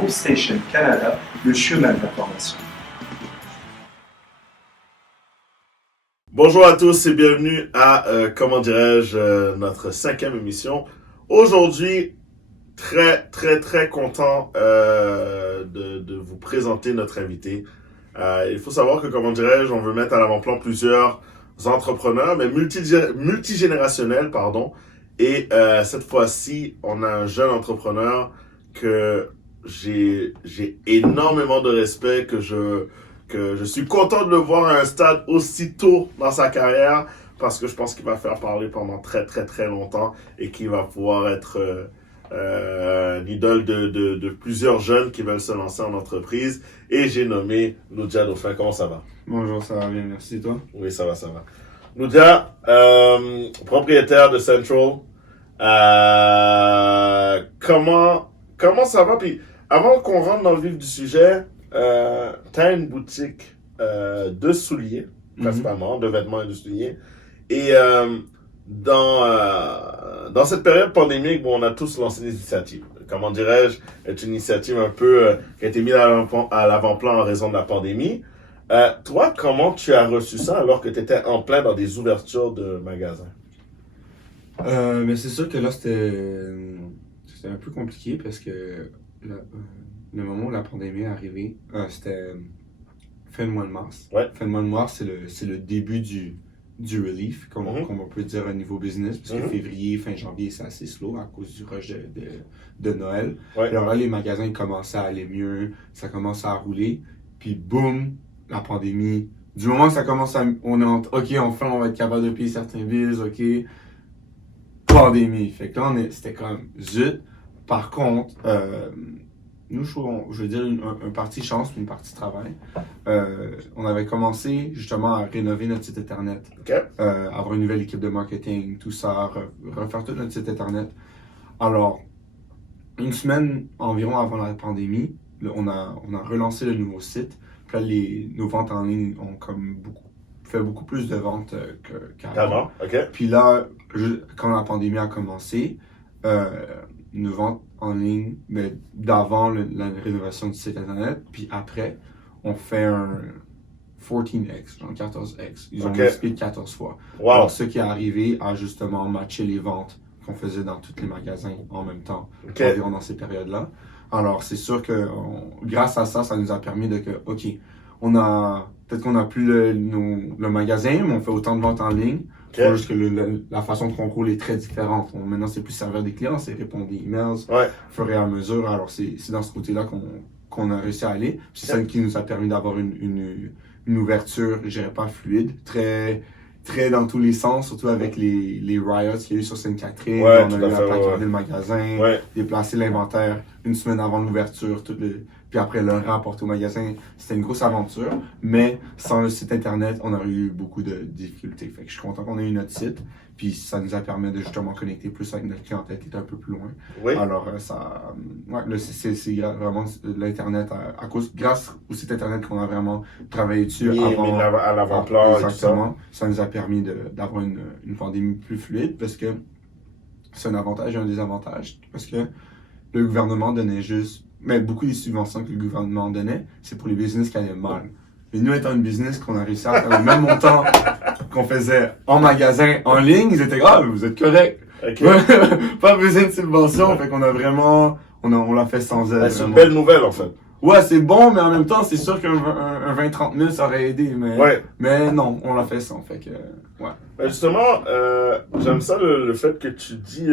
Groupe Station Canada, le chemin de la formation. Bonjour à tous et bienvenue à, notre 5e émission. Aujourd'hui, très content de vous présenter notre invité. Il faut savoir que, on veut mettre à l'avant-plan plusieurs entrepreneurs, mais multigénérationnels, pardon. Et cette fois-ci, on a un jeune entrepreneur que j'ai énormément de respect, que je suis content de le voir à un stade aussi tôt dans sa carrière, parce que je pense qu'il va faire parler pendant très longtemps et qu'il va pouvoir être l'idole de plusieurs jeunes qui veulent se lancer en entreprise. Et j'ai nommé Noudia Dauphin. Comment ça va? Bonjour, ça va bien, merci. Et toi? Oui, ça va. Noudia, propriétaire de Central. Comment ça va? Puis avant qu'on rentre dans le vif du sujet, t'as une boutique de souliers, principalement, de vêtements et de souliers. Et dans cette période pandémique, on a tous lancé des initiatives. Est une initiative un peu qui a été mise à l'avant-plan en raison de la pandémie. Toi, comment tu as reçu ça alors que tu étais en plein dans des ouvertures de magasins? Mais c'est sûr que là, c'était un peu compliqué parce que le moment où la pandémie est arrivée, c'était fin de mois de mars. Ouais. Fin de mois de mars, c'est le début du relief, comme on peut dire au niveau business, parce que février, fin janvier, c'est assez slow à cause du rush de Noël. Ouais. Alors là, les magasins ils commençaient à aller mieux, ça commençait à rouler, puis boum, la pandémie. Du moment que ça commence OK, enfin, on va être capable de payer certains bills, OK. Pandémie. Fait que là, c'était comme zut. Par contre, nous, je veux dire, un parti chance, une partie travail. On avait commencé justement à rénover notre site internet. Okay. Avoir une nouvelle équipe de marketing, tout ça, refaire tout notre site internet. Alors, une semaine environ avant la pandémie, là, on a relancé le nouveau site. Puis là, nos ventes en ligne ont fait beaucoup plus de ventes qu'avant. Okay. Puis là, quand la pandémie a commencé, nos ventes en ligne, mais d'avant la rénovation du site internet, puis après, on fait un 14x, genre 14x. Ils ont multiplié 14 fois. Wow. Alors, ce qui est arrivé a justement matché les ventes qu'on faisait dans tous les magasins en même temps, environ dans ces périodes-là. Alors, c'est sûr que grâce à ça, ça nous a permis OK, peut-être qu'on n'a plus le magasin, mais on fait autant de ventes en ligne. Okay. Juste que la façon qu'on roule est très différente. Maintenant, c'est plus servir des clients, c'est répondre des emails, fur et à mesure. Alors, c'est dans ce côté-là qu'on a réussi à aller. C'est ça qui nous a permis d'avoir une ouverture, je dirais pas fluide, très dans tous les sens, surtout avec les riots qu'il y a eu sur Sainte-Catherine. On a eu à placarder le magasin, déplacer l'inventaire une semaine avant l'ouverture, puis après le rapporter au magasin. C'était une grosse aventure, mais sans le site internet, on aurait eu beaucoup de difficultés. Fait que je suis content qu'on ait eu notre site, puis ça nous a permis de justement connecter plus avec notre clientèle qui est un peu plus loin. Oui. Alors c'est vraiment l'internet, grâce au site internet qu'on a vraiment travaillé dessus à l'avant-plan. Exactement. Ça nous a permis d'avoir une pandémie plus fluide, parce que c'est un avantage et un désavantage. Parce que le gouvernement donnait beaucoup des subventions que le gouvernement donnait, c'est pour les business qui allaient mal. Et nous, étant une business qu'on a réussi à faire le même montant qu'on faisait en magasin, en ligne, ils étaient vous êtes correct. Okay. Pas besoin de subvention, fait qu'on a vraiment, on l'a fait sans aide. C'est une belle nouvelle, en fait. Ouais, c'est bon, mais en même temps, c'est sûr qu'un 20-30 000, ça aurait aidé, mais non, on l'a fait sans, fait que, ouais. Mais justement, j'aime ça le fait que tu dis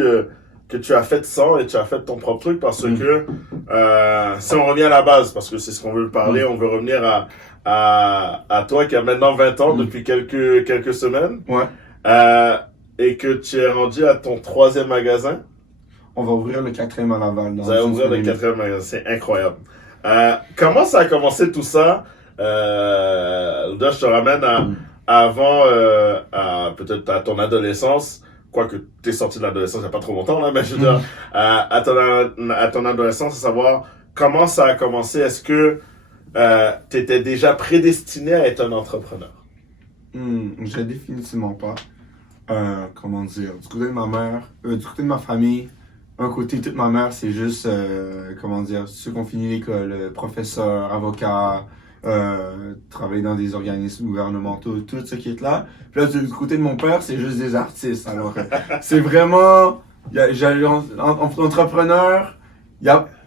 que tu as fait sans et tu as fait ton propre truc, parce que si on revient à la base, parce que c'est ce qu'on veut parler, on veut revenir à toi qui a maintenant 20 ans depuis quelques semaines. Ouais. Et que tu es rendu à ton 3e magasin. On va ouvrir le 4e à Laval. Vous allez ouvrir le 4e magasin, c'est incroyable. Comment ça a commencé tout ça? Là, je te ramène avant, peut-être à ton adolescence. Quoique tu es sorti de l'adolescence il n'y a pas trop longtemps, là, mais je veux dire, à ton adolescence, à savoir comment ça a commencé. Est-ce que tu étais déjà prédestiné à être un entrepreneur? Je définitivement pas. Comment dire, du côté de ma mère, du côté de ma famille, un côté, toute ma mère, c'est juste, comment dire, ceux qui ont fini l'école, professeur, avocat, travailler dans des organismes gouvernementaux, tout ce qui est là. Puis là, du côté de mon père, c'est juste des artistes. Alors, c'est vraiment, entrepreneur, il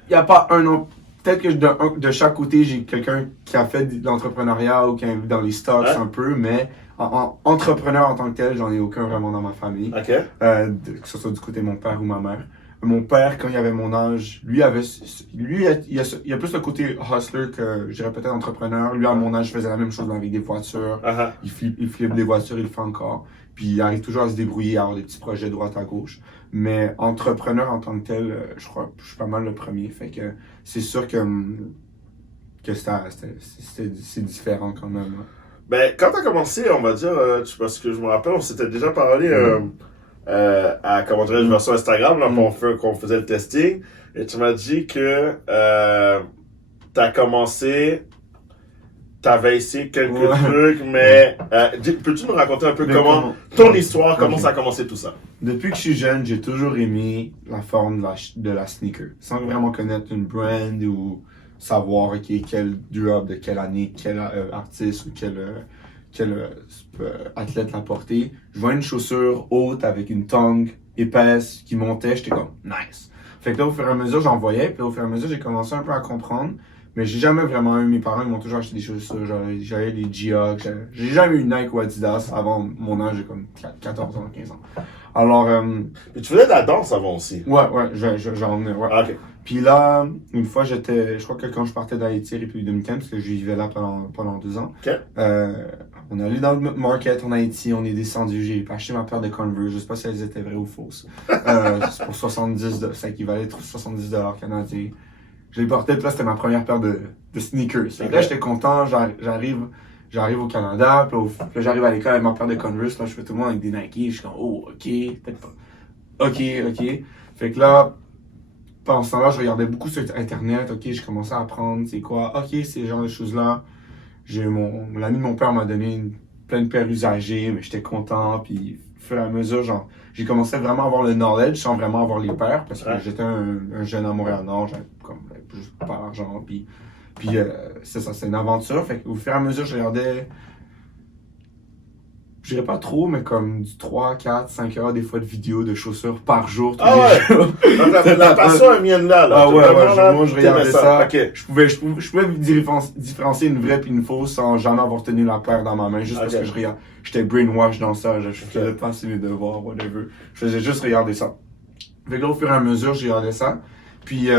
y a pas un nom. Peut-être que de chaque côté, j'ai quelqu'un qui a fait de l'entrepreneuriat ou qui est dans les stocks un peu, mais entrepreneur en tant que tel, j'en ai aucun vraiment dans ma famille. OK. Que ce soit du côté de mon père ou ma mère. Mon père, quand il avait mon âge, il a plus le côté hustler que, je dirais peut-être entrepreneur. Lui, à mon âge, il faisait la même chose avec des voitures. Il flippe des voitures, il le fait encore. Puis il arrive toujours à se débrouiller, à avoir des petits projets de droite à gauche. Mais entrepreneur en tant que tel, je crois que je suis pas mal le premier. Fait que c'est sûr que c'est différent quand même. Ben, quand t'as commencé, on va dire, parce que je me rappelle, on s'était déjà parlé à, comment dirais-je, version Instagram, là, qu'on faisait le testing, et tu m'as dit que t'as commencé, t'avais essayé quelques trucs, mais peux-tu nous raconter un peu ton histoire, comment ça a commencé tout ça? Depuis que je suis jeune, j'ai toujours aimé la forme de la sneaker, sans vraiment connaître une brand ou savoir quel drop de quelle année, quel artiste ou quel athlète l'a porté. Je vois une chaussure haute avec une tongue épaisse qui montait, j'étais comme nice. Fait que là, au fur et à mesure, j'en voyais, puis au fur et à mesure, j'ai commencé un peu à comprendre. Mais j'ai jamais vraiment eu, mes parents, ils m'ont toujours acheté des chaussures, j'avais des G-Hawk, j'ai jamais eu Nike ou Adidas avant mon âge, j'ai comme 14 ans, 15 ans. Alors, mais tu faisais de la danse avant aussi? Ouais, j'en venais, ouais. Ah, ok. Puis là, une fois, je crois que quand je partais d'Haïti, République dominicaine, parce que je vivais là pendant 2 ans, okay. On est allé dans le market en Haïti, on est descendu, j'ai acheté ma paire de Converse, je sais pas si elles étaient vraies ou fausses. C'est pour 70, ça équivalait à 70 $ canadiens. Je les portais, puis là, c'était ma première paire de sneakers. Okay. Là, j'étais content, j'arrive au Canada, puis là, j'arrive à l'école avec ma paire de Converse, là, je fais tout le monde avec des Nike, je suis comme, oh, ok, peut-être pas. Ok. Fait que là, pendant ce temps-là, je regardais beaucoup sur Internet, ok, je commençais à apprendre, c'est quoi, ok, ces genres de choses-là. L'ami de mon père m'a donné plein de paires usagées, mais j'étais content, puis au fur et à mesure, genre, j'ai commencé vraiment à avoir le knowledge sans vraiment avoir les paires, parce que j'étais un jeune à Montréal-Nord, j'avais juste pas l'argent, puis c'est ça, c'est une aventure, fait qu'au fur et à mesure, je regardais, je dirais pas trop, mais comme du 3, 4, 5 heures des fois de vidéos de chaussures par jour, tous les jours. La passion est mienne là. Ah ouais, moi je regardais ça. Okay. Je pouvais différencier une vraie puis une fausse sans jamais avoir tenu la paire dans ma main, juste parce que j'étais brainwash dans ça, je faisais pas mes devoirs, whatever. Je faisais juste regarder ça. Fait que là, au fur et à mesure, j'ai regardé ça. Puis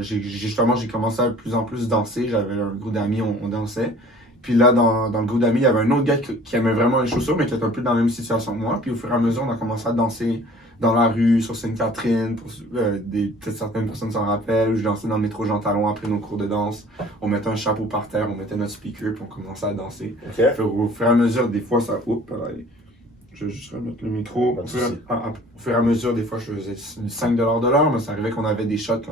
j'ai commencé à de plus en plus danser. J'avais un groupe d'amis, on dansait. Puis là, dans le groupe d'amis, il y avait un autre gars qui aimait vraiment les chaussures, mais qui était un peu dans la même situation que moi. Puis au fur et à mesure, on a commencé à danser dans la rue, sur Sainte-Catherine, peut-être certaines personnes s'en rappellent. Je dansais dans le métro Jean Talon après nos cours de danse. On mettait un chapeau par terre, on mettait notre speaker, puis on commençait à danser. Okay. Puis au fur et à mesure, des fois, ça... Oups, je vais juste remettre le micro. Au fur et à mesure, des fois, je faisais 5 $ de l'heure, mais ça arrivait qu'on avait des shots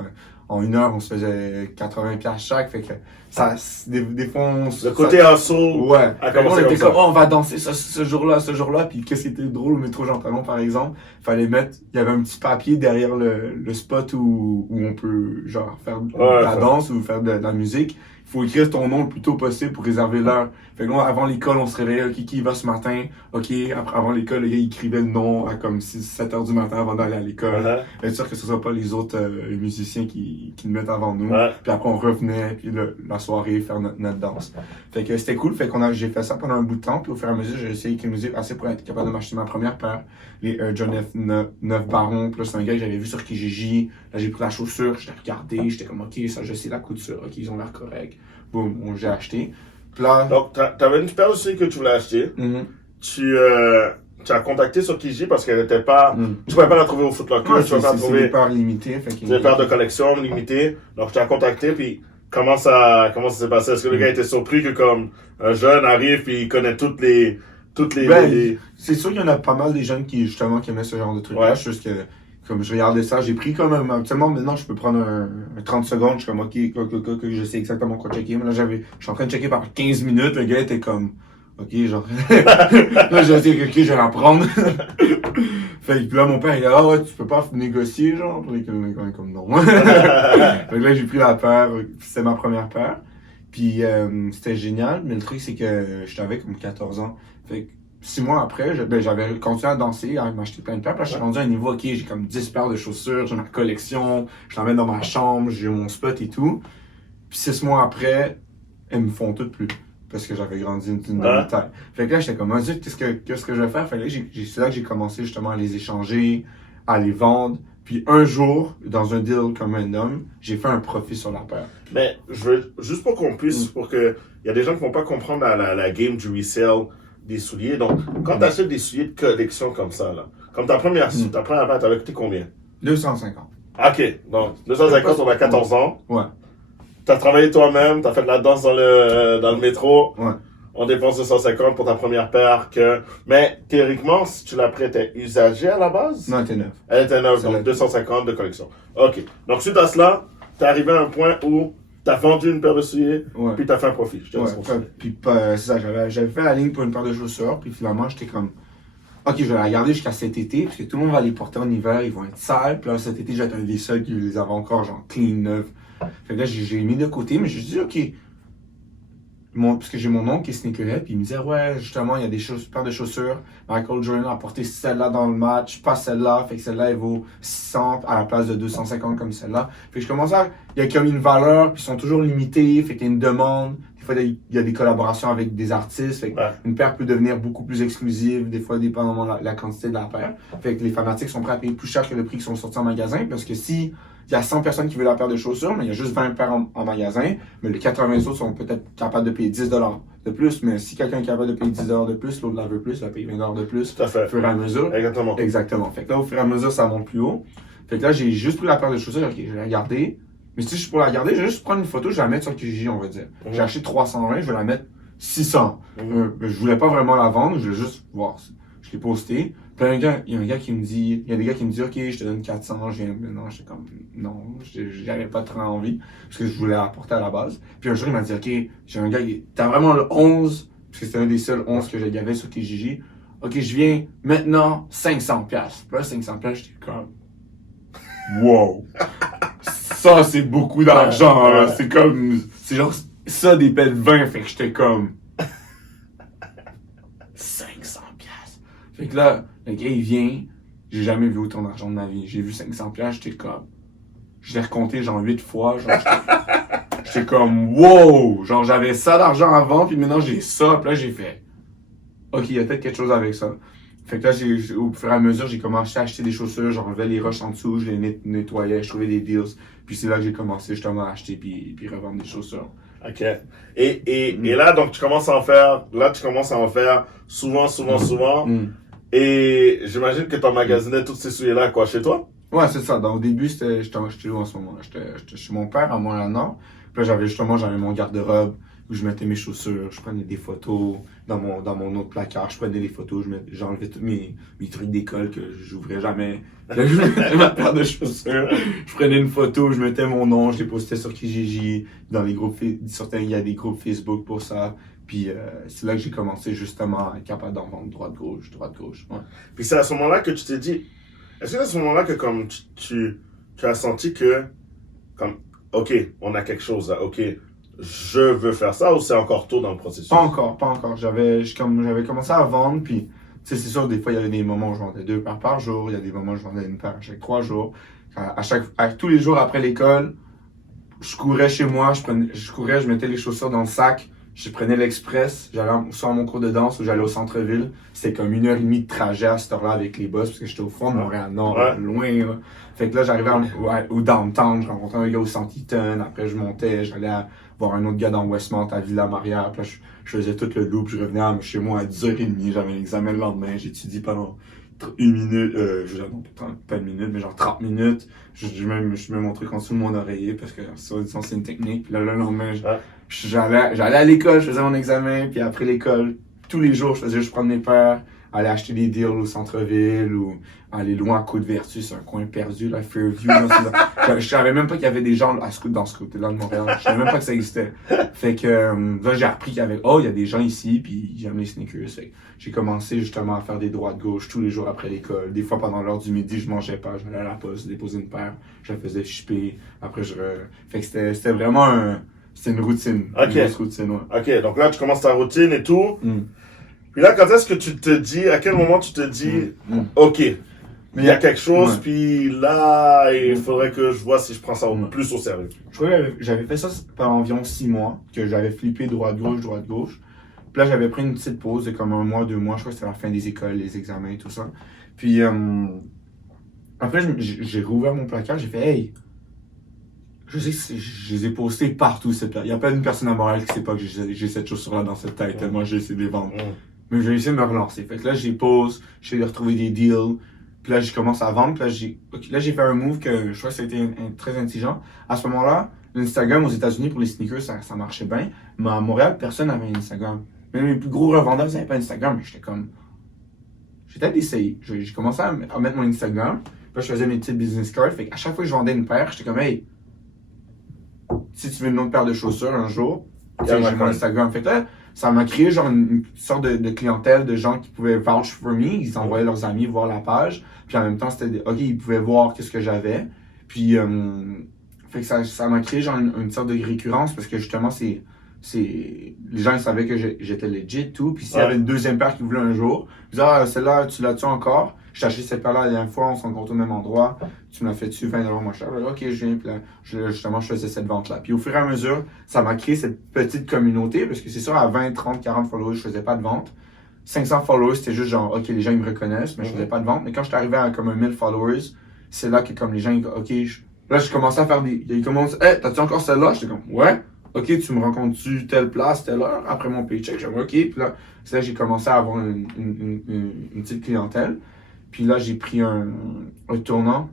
en 1 heure, on se faisait 80$ chaque. Fait que ça, des fois, le côté hustle. Ouais. On était comme, oh, on va danser ce jour-là. Puis qu'est-ce qui était drôle au métro Jean Talon, par exemple, il y avait un petit papier derrière le spot où on peut, genre, faire de la danse ou faire de la musique. Il faut écrire ton nom le plus tôt possible pour réserver l'heure. Fait que là, avant l'école, on se réveillait, ok, qui va ce matin? Ok, avant l'école, le gars, il écrivait le nom à comme 7 heures du matin avant d'aller à l'école. Être sûr que ce ne soit pas les autres musiciens qui le mettent avant nous. Puis après, on revenait, puis la soirée, faire notre danse. Fait que c'était cool. Fait que j'ai fait ça pendant un bout de temps. Puis au fur et à mesure, j'ai essayé d'économiser assez pour être capable de m'acheter ma première paire. Les Air John F9 Baron. Puis là, c'est un gars que j'avais vu sur Kijiji. Là, j'ai pris la chaussure, je l'ai regardé. J'étais comme, ok, ça, je sais la couture. Ok, ils ont l'air corrects. Boum, j'ai acheté. Puis là, donc, t'avais une paire aussi que tu voulais acheter. Tu as contacté sur Kijiji parce qu'elle n'était pas... Tu pouvais pas la trouver au Foot Locker. Tu pouvais pas la trouver... C'est des paires limitées. C'est des paires de collection limitées. Donc, tu as contacté, puis comment ça s'est passé? Est-ce que le gars était surpris que comme un jeune arrive puis il connaît toutes les... C'est sûr qu'il y en a pas mal des jeunes qui aimaient ce genre de trucs-là. Juste que, comme je regardais ça, j'ai pris comme actuellement, maintenant, je peux prendre un 30 secondes. Je suis comme, ok, je sais exactement quoi checker. Mais là, je suis en train de checker par 15 minutes. Le gars était comme, ok, genre. Là, j'ai dit, ok, je vais en prendre. Fait que puis là, mon père, il a dit, ah ouais, tu peux pas négocier, genre. Puis comme non. Fait que là, j'ai pris la paire, c'était ma première paire. Puis c'était génial, mais le truc, c'est que j'avais comme 14 ans. Fait que 6 mois après, j'avais continué à danser, à m'acheter plein de paires. Puis là, je suis rendu à un niveau, ok, j'ai comme 10 paires de chaussures, j'ai ma collection, je l'emmène dans ma chambre, j'ai mon spot et tout. Puis 6 mois après, elles me font toutes plus. Parce que j'avais grandi d'une demi-taille. Fait que là, j'étais comme, qu'est-ce que je vais faire? Fait que là, c'est là que j'ai commencé justement à les échanger, à les vendre. Puis un jour, dans un deal comme un homme, j'ai fait un profit sur la paire. Mais je veux, juste pour qu'on puisse, pour que, il y a des gens qui vont pas comprendre la game du resale des souliers. Donc, quand tu achètes des souliers de collection comme ça, là, comme ta première paire, t'avais coûté combien? 250. Ok, donc 250, on a 14 ans. Ouais. T'as travaillé toi-même, t'as fait de la danse dans le métro. Ouais. On dépense 250 pour ta première paire mais théoriquement, si tu la prêtais usagée à la base? Non, elle était neuve. Elle était neuve, donc 250 de collection. Ok. Donc, suite à cela, t'es arrivé à un point où t'as vendu une paire de souliers, Ouais. puis t'as fait un profit. Je te laisse continuer. Puis c'est ça, j'avais fait la ligne pour une paire de chaussures, puis finalement, j'étais comme, ok, je vais la garder jusqu'à cet été, parce que tout le monde va les porter en hiver, ils vont être sales, puis là, cet été, j'étais un des seuls qui les avait encore, genre, clean, neuf. Fait que là, j'ai mis de côté, mais je dit, ok, parce que j'ai mon oncle qui est sneakerhead, puis il me disait, ouais, justement, il y a des paires de chaussures. Michael Jordan a porté celle-là dans le match, pas celle-là. Fait que celle-là, elle vaut 600 à la place de 250 comme celle-là. Fait que je commence à. Il y a comme une valeur, puis ils sont toujours limités. Fait qu'il y a une demande. Des fois, il y a des collaborations avec des artistes. Fait qu'une paire peut devenir beaucoup plus exclusive, des fois, dépendamment de la quantité de la paire. Fait que les fanatiques sont prêts à payer plus cher que le prix qui sont sortis en magasin, parce que si. Il y a 100 personnes qui veulent la paire de chaussures, mais il y a juste 20 paires en magasin. Mais les 80 autres sont peut-être capables de payer 10$ de plus. Mais si quelqu'un est capable de payer 10$ de plus, l'autre la veut plus, il va payer 20$ de plus. Tout à fait. Au fur et à mesure. Exactement. Exactement. Fait que là, au fur et à mesure, ça monte plus haut. Fait que là, j'ai juste pris la paire de chaussures. Ok, je vais la garder. Mais si je suis pour la garder, je vais juste prendre une photo, je vais la mettre sur Kijiji, on va dire. J'ai acheté 320, je vais la mettre 600. Je voulais pas vraiment la vendre, je voulais juste voir. Je l'ai posté. Puis il y a des gars qui me disent, ok, je te donne 400, mais non, j'étais comme, non, j'avais pas trop envie, parce que je voulais la porter à la base. Puis un jour, il m'a dit, ok, j'ai un gars, t'as vraiment le 11, parce que c'était un des seuls 11 que j'avais sur Kijiji. Ok, je viens maintenant 500$. Puis là, 500$, j'étais comme, wow! Ça, c'est beaucoup d'argent, là. C'est comme, c'est genre, ça, des belles 20, fait que j'étais comme, 500$. Fait que là, le gars, il vient, j'ai jamais vu autant d'argent de ma vie. J'ai vu 500$, j'étais comme, je l'ai recompté genre 8 fois, genre, j'étais comme, wow! Genre, j'avais ça d'argent avant, puis maintenant j'ai ça, puis là, j'ai fait, ok, il y a peut-être quelque chose avec ça. Fait que là, au fur et à mesure, j'ai commencé à acheter des chaussures, j'enlevais les roches en dessous, je les nettoyais, je trouvais des deals. Puis c'est là que j'ai commencé justement à acheter puis revendre des chaussures. Ok. Et là, donc, tu commences à en faire souvent. Et j'imagine que tu emmagasinais tous ces souliers-là, quoi, chez toi? Ouais, c'est ça. Donc, au début, j'étais où en ce moment? J'étais chez mon père à Montréal-Nord. Puis là, j'avais mon garde-robe où je mettais mes chaussures, je prenais des photos dans mon autre placard, je prenais des photos, j'enlevais tous mes trucs d'école que j'ouvrais jamais. Là, je mettais ma paire de chaussures, je prenais une photo, je mettais mon nom, je les postais sur Kijiji, dans les groupes, certains, il y a des groupes Facebook pour ça. Puis c'est là que j'ai commencé justement à être capable d'en vendre droite-gauche. Ouais. Puis c'est à ce moment-là que tu t'es dit, est-ce que c'est à ce moment-là que comme tu as senti que, comme, ok, on a quelque chose là, ok, je veux faire ça, ou c'est encore tôt dans le processus? Pas encore. J'avais commencé à vendre, puis c'est sûr, des fois, il y avait des moments où je vendais 2 paires par jour, il y a des moments où je vendais une paire à chaque 3 jours. Tous les jours après l'école, je courais chez moi, je mettais les chaussures dans le sac, je prenais l'express, j'allais soit à mon cours de danse ou j'allais au centre-ville. C'était comme 1h30 de trajet à cette heure-là avec les bus, parce que j'étais au fond de Montréal-Nord, loin. Là. Fait que là, j'arrivais au downtown, je rencontrais un gars au Santiton, après je montais, j'allais voir un autre gars dans Westmont à Villa-Maria, puis là, je faisais tout le loop, je revenais chez moi à 10h30, j'avais l'examen le lendemain, j'étudie pendant 1 minute, pas une minute, mais genre 30 minutes. Je mets mon truc en dessous de mon oreiller parce que c'est une technique. Puis là, le lendemain, j'allais à l'école, je faisais mon examen, puis après l'école, tous les jours, je faisais juste prendre mes paires, aller acheter des deals au centre-ville ou aller loin à Côte-Vertu, c'est un coin perdu, là, Fairview. Là, je savais même pas qu'il y avait des gens dans ce côté-là de Montréal. Je savais même pas que ça existait. Fait que là, j'ai appris qu'il y avait, il y a des gens ici, puis j'aime les sneakers. Fait que j'ai commencé justement à faire des droites-gauche tous les jours après l'école. Des fois, pendant l'heure du midi, je mangeais pas, je allais à la poste, déposer une paire, je la faisais shipper. Après, fait que c'était vraiment c'était une routine. Ok. Une grosse routine, ouais. Ok, donc là, tu commences ta routine et tout. Puis là, quand est-ce que tu te dis, à quel moment tu te dis, ok, mais il y a quelque chose, puis là, il faudrait que je vois si je prends ça plus au sérieux. Je crois que j'avais fait ça pendant environ 6 mois, que j'avais flippé droite-gauche, droite-gauche. Puis là, j'avais pris une petite pause de comme 1 mois, 2 mois, je crois que c'était la fin des écoles, les examens et tout ça. Puis après, j'ai rouvert mon placard, j'ai fait « Hey, je sais que je les ai postés partout, cette là. Il n'y a pas une personne à Montréal qui sait pas que j'ai cette chaussure-là dans cette tête, tellement j'ai essayé de les vendre. Mais j'ai essayé de me relancer. Fait que là, j'ai pose, j'ai essayé de retrouver des deals. Puis là, je commence à vendre. Puis là, j'ai fait un move que je crois que ça a été très intelligent. À ce moment-là, l'Instagram aux États-Unis pour les sneakers, ça marchait bien. Mais à Montréal, personne n'avait un Instagram. Même les plus gros revendeurs n'avaient pas Instagram. Mais j'étais comme. J'ai peut-être essayé. J'ai commencé à mettre mon Instagram. Puis là, je faisais mes petites business cards. Fait qu'à chaque fois que je vendais une paire, j'étais comme, hey, si tu veux une autre paire de chaussures un jour, j'ai mon Instagram. Fait que là, ça m'a créé genre une sorte de clientèle de gens qui pouvaient vouch for me. Ils envoyaient leurs amis voir la page. Puis en même temps, c'était OK, ils pouvaient voir qu'est-ce que j'avais. Puis fait que ça m'a créé genre une sorte de récurrence parce que justement, les gens ils savaient que j'étais legit tout. Puis s'il y avait une deuxième paire qui voulait un jour, ils disaient ah, celle-là, tu l'as-tu encore? J'ai acheté cette paire-là la dernière fois, on se rencontre au même endroit. Tu me l'as fait dessus 20$ moins cher. OK, je viens. Puis là, justement, je faisais cette vente-là. Puis au fur et à mesure, ça m'a créé cette petite communauté parce que c'est sûr, à 20, 30, 40 followers, je faisais pas de vente. 500 followers, c'était juste genre, OK, les gens, ils me reconnaissent, mais je faisais pas de vente. Mais quand je suis arrivé à comme 1000 followers, c'est là que comme les gens, OK, là, je commençais à faire ils commencent, hey, t'as-tu encore celle-là? J'étais comme, ouais. OK, tu me rencontres-tu telle place, telle heure, après mon paycheck? J'ai dit, OK. Puis là, c'est là que j'ai commencé à avoir une petite clientèle. Puis là, j'ai pris un tournant.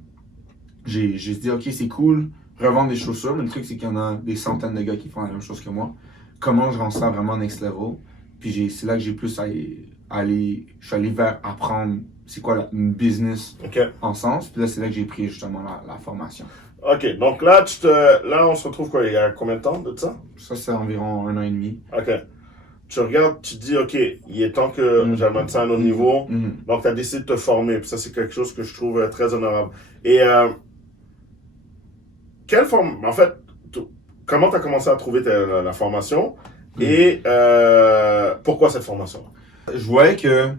J'ai dit, OK, c'est cool, revendre des chaussures, mais le truc, c'est qu'il y en a des centaines de gars qui font la même chose que moi. Comment je rends ça vraiment next level? Puis c'est là que j'ai plus je suis allé vers apprendre c'est quoi une business en sens. Puis là, c'est là que j'ai pris justement la formation. OK, donc là, on se retrouve quoi, il y a combien de temps de ça? Ça, c'est environ 1 an et demi. OK. Tu regardes, tu te dis, OK, il est temps que j'amène ça à un autre niveau. Donc, tu as décidé de te former. Puis ça, c'est quelque chose que je trouve très honorable. Et quelle forme, en fait, comment tu as commencé à trouver la formation et pourquoi cette formation? Je voyais que,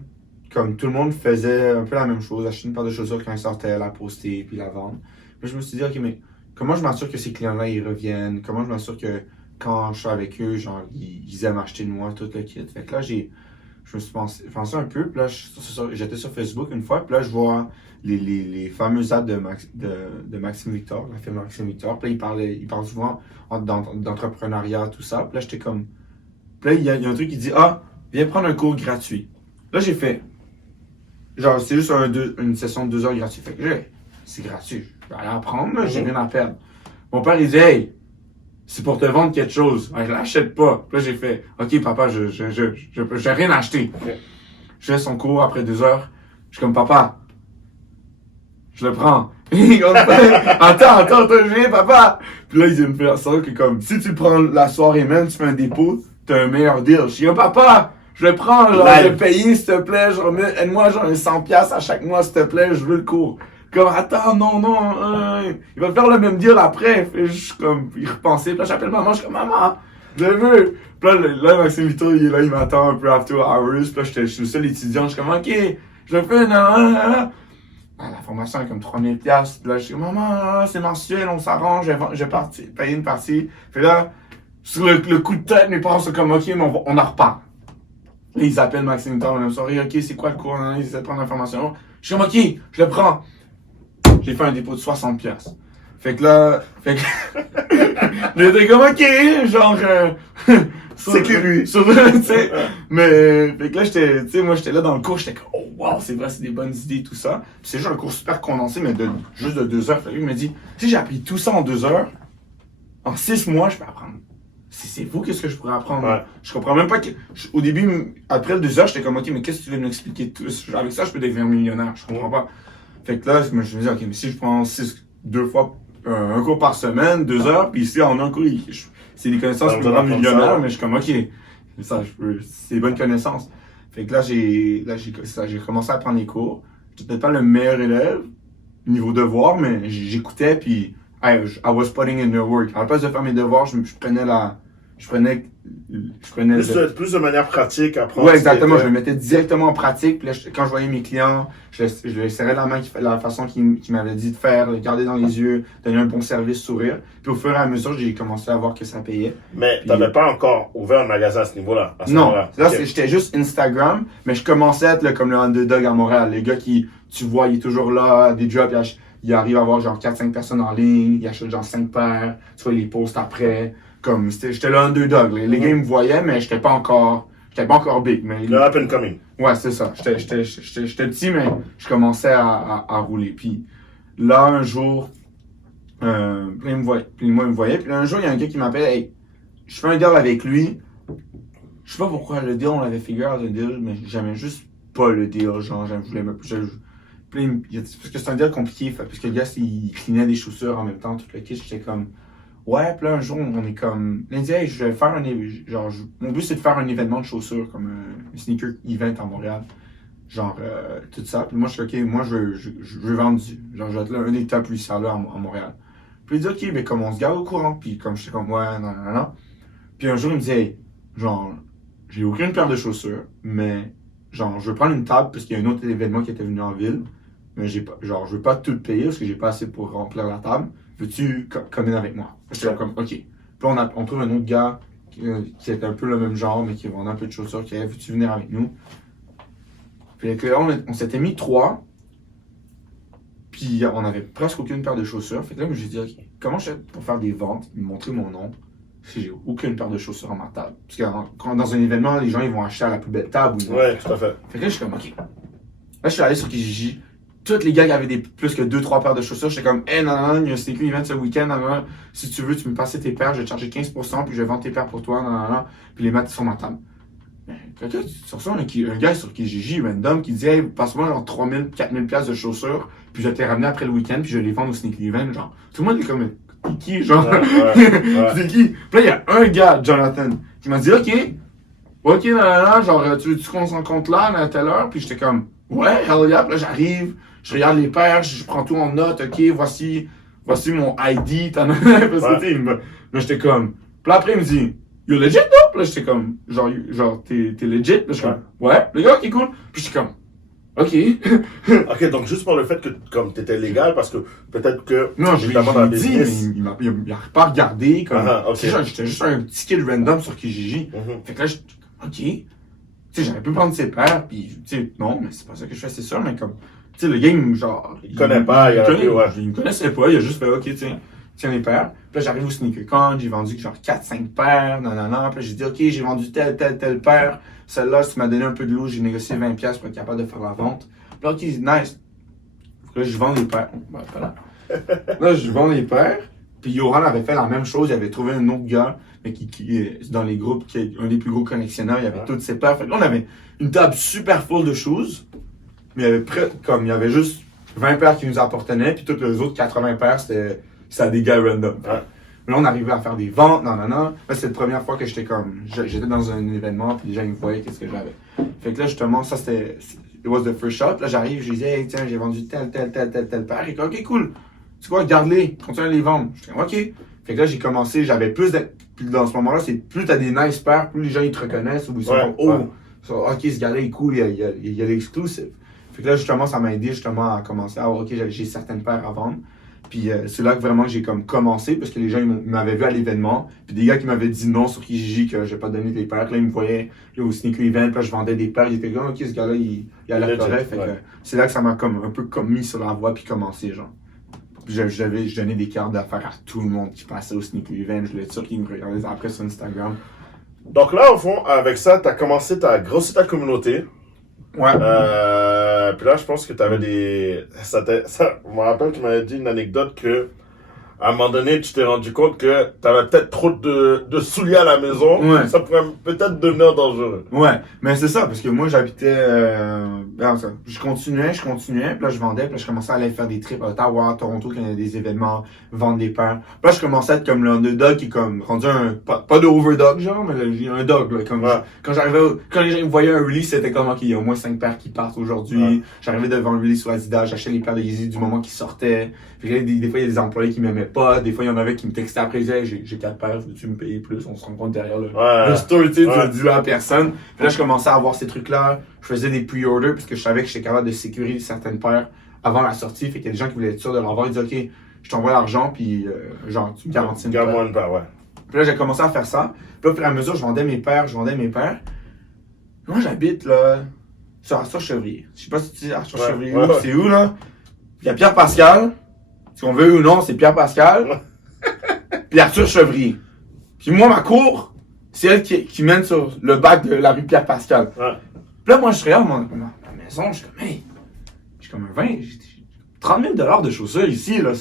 comme tout le monde faisait un peu la même chose, acheter une paire de chaussures quand ils sortaient, la poster puis la vendre. Mais je me suis dit, OK, mais comment je m'assure que ces clients-là, ils reviennent? Comment je m'assure que quand je suis avec eux, genre, ils aiment acheter de moi, tout le kit. Fait que là, je me suis pensé un peu, puis là, j'étais sur Facebook une fois, puis là, je vois les fameux ads de Maxime Victor, la firme Maxime Victor. Puis là, il parle souvent d'entrepreneuriat, tout ça. Puis là, j'étais comme... Puis là, il y a un truc qui dit, ah, viens prendre un cours gratuit. Là, j'ai fait... Genre, c'est juste une session de 2 heures gratuite. Fait que c'est gratuit. Je vais aller apprendre, là, j'ai rien à perdre. Mon père, il dit, hey, c'est pour te vendre quelque chose. Je l'achète pas. Puis là, j'ai fait, OK, papa, j'ai rien acheté. Okay. Je fais son cours après 2 heures. Je suis comme, papa, je le prends. attends, je viens, papa. Puis là, il me fait ça que comme, si tu prends la soirée même, tu fais un dépôt, t'as un meilleur deal. Je suis comme, papa, je le prends, genre, je vais payer, s'il te plaît. Genre, aide-moi, genre, 100$ à chaque mois, s'il te plaît, je veux le cours. Comme, attends, non, il va faire le même deal après. Fait juste comme, il repensait. Puis là, j'appelle maman, je suis comme, maman, je le veux. Puis là, Maxime Vito, il est là, il m'attend un peu after hours. Puis là, je suis le seul étudiant. Je suis comme, OK, je le fais, non. La formation est comme 3000$. Puis là, je suis comme, maman, c'est mensuel, on s'arrange, je vais payer une partie. Puis là, sur le coup de tête, mes parents sont comme, OK, mais on en reparle. Là, ils appellent Maxime Vito la même soirée. OK, c'est quoi le cours? Ils essaient de prendre l'information. Je suis comme, OK, je le prends. J'ai fait un dépôt de 60$. Fait que là, j'étais comme, OK, genre, sécurité. Tu sais, mais, fait que là, j'étais là dans le cours, j'étais comme, oh wow, c'est vrai, c'est des bonnes idées, tout ça. Puis c'est juste un cours super condensé, mais juste de 2 heures. Fait que lui me dit, si j'ai appris tout ça en 2 heures, en 6 mois, je peux apprendre c'est fou, qu'est-ce que je pourrais apprendre. Ouais. Je comprends même pas que. Au début, après le 2 heures, j'étais comme, ok, mais qu'est-ce que tu veux m'expliquer? Avec ça, je peux devenir millionnaire. Je comprends pas. Fait que là, je me suis dit, ok, mais si je prends 2 fois, un cours par semaine, 2 heures, puis ici, en un cours, c'est des connaissances qui me rendent millionnaire, mais je suis comme, ok, ça, c'est des bonnes connaissances. Fait que là, j'ai commencé à prendre les cours. J'étais peut-être pas le meilleur élève, niveau devoir, mais j'écoutais, puis I was putting in the work. À la place de faire mes devoirs, je prenais plus de manière pratique à prendre. Ouais, exactement. Je me mettais directement en pratique. Puis là, quand je voyais mes clients, je leur serrais la main, la façon qu'ils m'avaient dit de faire, les regarder dans les yeux, donner un bon service, sourire. Puis au fur et à mesure, j'ai commencé à voir que ça payait. Mais tu n'avais pas encore ouvert un magasin à ce niveau-là? Non. Là, okay. J'étais juste Instagram, mais je commençais à être là, comme le underdog à Montréal. Les gars qui, tu vois, il est toujours là, des jobs, il arrive à avoir genre 4-5 personnes en ligne, il achète genre 5 paires, tu vois, il les poste après. Comme, j'étais le underdog. Les gars, ils me voyaient, mais j'étais pas encore big. Mais le up and coming. Ouais, c'est ça. J'étais petit, mais je commençais à rouler. Puis là, un jour, puis moi, il me voyait. Puis là, un jour, il y a un gars qui m'appelle, hey, je fais un deal avec lui. Je sais pas pourquoi le deal, on l'avait figuré out un deal, mais j'aimais juste pas le deal. Genre, je voulais parce que c'est un deal compliqué, parce que le gars, il cleanait des chaussures en même temps, tout le kit. J'étais comme, ouais, puis là, un jour, on est comme, il dit, hey, je vais faire mon but, c'est de faire un événement de chaussures, comme un sneaker event à Montréal. Genre, tout ça. Puis moi, je suis ok, moi, je veux vendre genre, je vais être là, un des top resellers à Montréal. Puis il dit, ok, mais comme on se garde au courant. Puis comme j'étais comme, ouais, non. Puis un jour, il me dit, hey, genre, j'ai aucune paire de chaussures, mais, genre, je veux prendre une table, parce qu'il y a un autre événement qui était venu en ville. Mais je veux pas tout payer, parce que j'ai pas assez pour remplir la table. Veux-tu communier avec moi? J'étais comme, ok. Puis on trouve un autre gars qui est un peu le même genre, mais qui vendait un peu de chaussures, qui avait, veux-tu venir avec nous? Puis là, on s'était mis 3. Puis on avait presque aucune paire de chaussures. Fait que là, j'ai dit, ok, comment je fais pour faire des ventes, me montrer mon nom, si j'ai aucune paire de chaussures à ma table? Parce que dans un événement, les gens, ils vont acheter à la plus belle table. Ouais, tout à fait. Fait que là, je suis comme, ok. Là, je suis allé sur Kijiji. Tous les gars qui avaient plus que 2-3 paires de chaussures, j'étais comme, hey, non, il y a un sneaker event ce week-end, non, si tu veux, tu me passes tes paires, je vais te charger 15%, puis je vais vendre tes paires pour toi, non, puis les mettre sur ma table. Quelqu'un, tu reçois un gars sur Kijiji, random, qui dit, hey, passe-moi genre 3000, 4000 pièces de chaussures, puis je vais te les ramener après le week-end, puis je vais les vendre au sneaker event, genre. Tout le monde est comme, qui, genre? Ouais. C'est qui? Puis là, il y a un gars, Jonathan, qui m'a dit, ok, non, genre, tu veux-tu qu'on se rencontre là, à telle heure? Puis j'étais comme, ouais, hell yeah, puis là, j'arrive. Je regarde les paires, je prends tout en note, ok, voici mon ID, t'en as parce que mais j'étais comme, puis après il me dit, you're legit, non? Puis là j'étais comme, genre t'es legit? Puis là j'étais comme, ouais, le gars, ok, cool. Puis j'étais comme, ok. Ok, donc juste pour le fait que, comme t'étais légal, parce que peut-être que. Non, je l'ai dit, mais il n'a pas regardé, comme, okay. J'étais juste un petit kid random sur Kijiji. Fait que là, ok, tu sais, j'aurais pu prendre ses paires, puis, tu sais, non, mais c'est pas ça que je fais, c'est sûr, mais comme, tu sais, le game, genre. Il connaît pas, il me connaissait pas, il a juste fait, ok, tiens les paires. Puis là, j'arrive au SneakerCon, j'ai vendu genre 4-5 paires, non. Puis là, j'ai dit, ok, j'ai vendu telle paire. Celle-là, si tu m'as donné un peu de l'eau, j'ai négocié 20$ pour être capable de faire la vente. Puis là, ok, nice. Là, je vends les paires. Ben, voilà. Là, je vends les paires. Puis Yoran avait fait la même chose, il avait trouvé un autre gars, mais qui est dans les groupes, qui est un des plus gros collectionneurs, il avait toutes ses paires. Fait que là, on avait une table super full de choses. Mais il y avait juste 20 paires qui nous appartenaient, puis toutes les autres 80 paires, c'était à des gars random. Ouais. Mais là, on arrivait à faire des ventes, non. Là, c'est la première fois que j'étais dans un événement, puis les gens, ils me voyaient qu'est-ce que j'avais. Fait que là, justement, ça, c'était, it was the first shot. Là, j'arrive, je disais, hey, tiens, j'ai vendu telle paire. Et ok, cool. C'est quoi, garde-les, continue à les vendre. J'étais ok. Fait que là, j'ai commencé, j'avais plus puis dans ce moment-là, c'est plus t'as des nice paires, plus les gens, ils te reconnaissent, ou ils sont comme, ok, ce gars-là, il est cool, il y a l'exclusive. Fait que là, justement, ça m'a aidé justement à commencer à voir, ok, j'ai certaines paires à vendre. Puis c'est là que vraiment j'ai comme commencé, parce que les gens, ils m'avaient vu à l'événement. Puis des gars qui m'avaient dit non sur Kijiji, que j'ai pas donné des paires. Là, ils me voyaient là, au sneaker event, puis là, je vendais des paires. Ils étaient comme, ok, ce gars-là, il a l'air correct. Fait que c'est là que ça m'a comme un peu comme mis sur la voie, puis commencé, genre. Puis je donnais des cartes d'affaires à tout le monde qui passait au sneaker event. Je voulais être sûr qu'ils me regardaient après sur Instagram. Donc là, au fond, avec ça, t'as grossi ta communauté. Ouais. Puis là, je pense que t'avais des... Je me rappelle que tu m'avais dit une anecdote que à un moment donné, tu t'es rendu compte que t'avais peut-être trop de souliers à la maison. Ouais. Ça pourrait peut-être devenir dangereux. Ouais, mais c'est ça, parce que moi, j'habitais... je continuais, puis là, je vendais, puis là, je commençais à aller faire des trips à Ottawa, Toronto, quand il y a des événements, vendre des paires. Puis là, je commençais à être comme l'underdog qui est comme rendu pas de overdog, genre, mais un dog, là, comme... Ouais. Quand les gens me voyaient un release, c'était comme, OK, il y a au moins 5 paires qui partent aujourd'hui. Ouais. J'arrivais devant le release sur Adidas, j'achetais les paires de Yeezy du moment qu'ils sortaient. Puis là, des fois, il y a des employés qui m'aimaient pas, des fois, il y en avait qui me textaient après, ils disaient, hey, j'ai 4 paires, veux-tu me payer plus? On se rencontre derrière le store, tu sais, tu dis là à personne. Puis là, je commençais à avoir ces trucs-là. Je faisais des pre-orders parce que je savais que j'étais capable de sécuriser certaines paires avant la sortie. Fait qu'il y a des gens qui voulaient être sûrs de l'avoir. Ils disaient, OK, je t'envoie l'argent, puis genre, tu me garantis une paire. Garde-moi une paire, ouais. Puis là, j'ai commencé à faire ça. Puis là, au fur et à mesure, je vendais mes paires. Moi, j'habite, là, sur Arthur-Chevrier. Je sais pas si tu dis Arthur-Chevrier, c'est où, là? Puis il y a Pierre-Pascal. Si on veut ou non, c'est Pierre-Pascal. Puis Arthur-Chevrier. Puis moi, ma cour, c'est elle qui mène sur le bac de la rue Pierre-Pascal. Ouais. Puis là, moi, je regarde ma maison, je suis comme, hey, j'ai comme un 20, j'ai 30 000 de chaussures ici, là.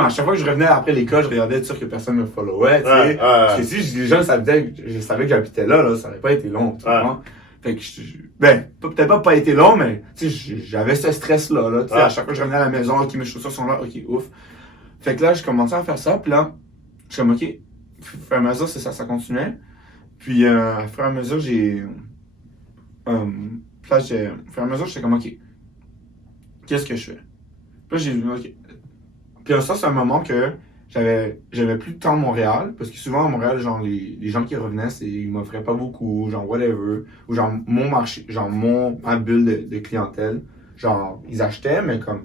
À chaque fois que je revenais après l'école, je regardais, être sûr que personne me followait, tu sais. Parce que si les gens savaient que j'habitais là, ça n'aurait pas été long, tu vois. Fait que, peut-être pas été long, mais, tu sais, j'avais ce stress-là, là. Tu sais, à chaque fois que je revenais à la maison, ok, mes chaussures sont là, ok, ouf. Fait que là, je commençais à faire ça, puis là, je suis comme, ok, au fur et à mesure, c'est ça, ça continuait. Puis, au fur et à mesure, au fur et à mesure, j'étais comme, ok, qu'est-ce que je fais? Puis là, j'ai vu, ok. Puis ça, c'est un moment que j'avais plus de temps à Montréal, parce que souvent à Montréal, genre, les gens qui revenaient, ils m'offraient pas beaucoup, genre, whatever, ou genre, mon marché, genre, ma bulle de clientèle, genre, ils achetaient, mais comme,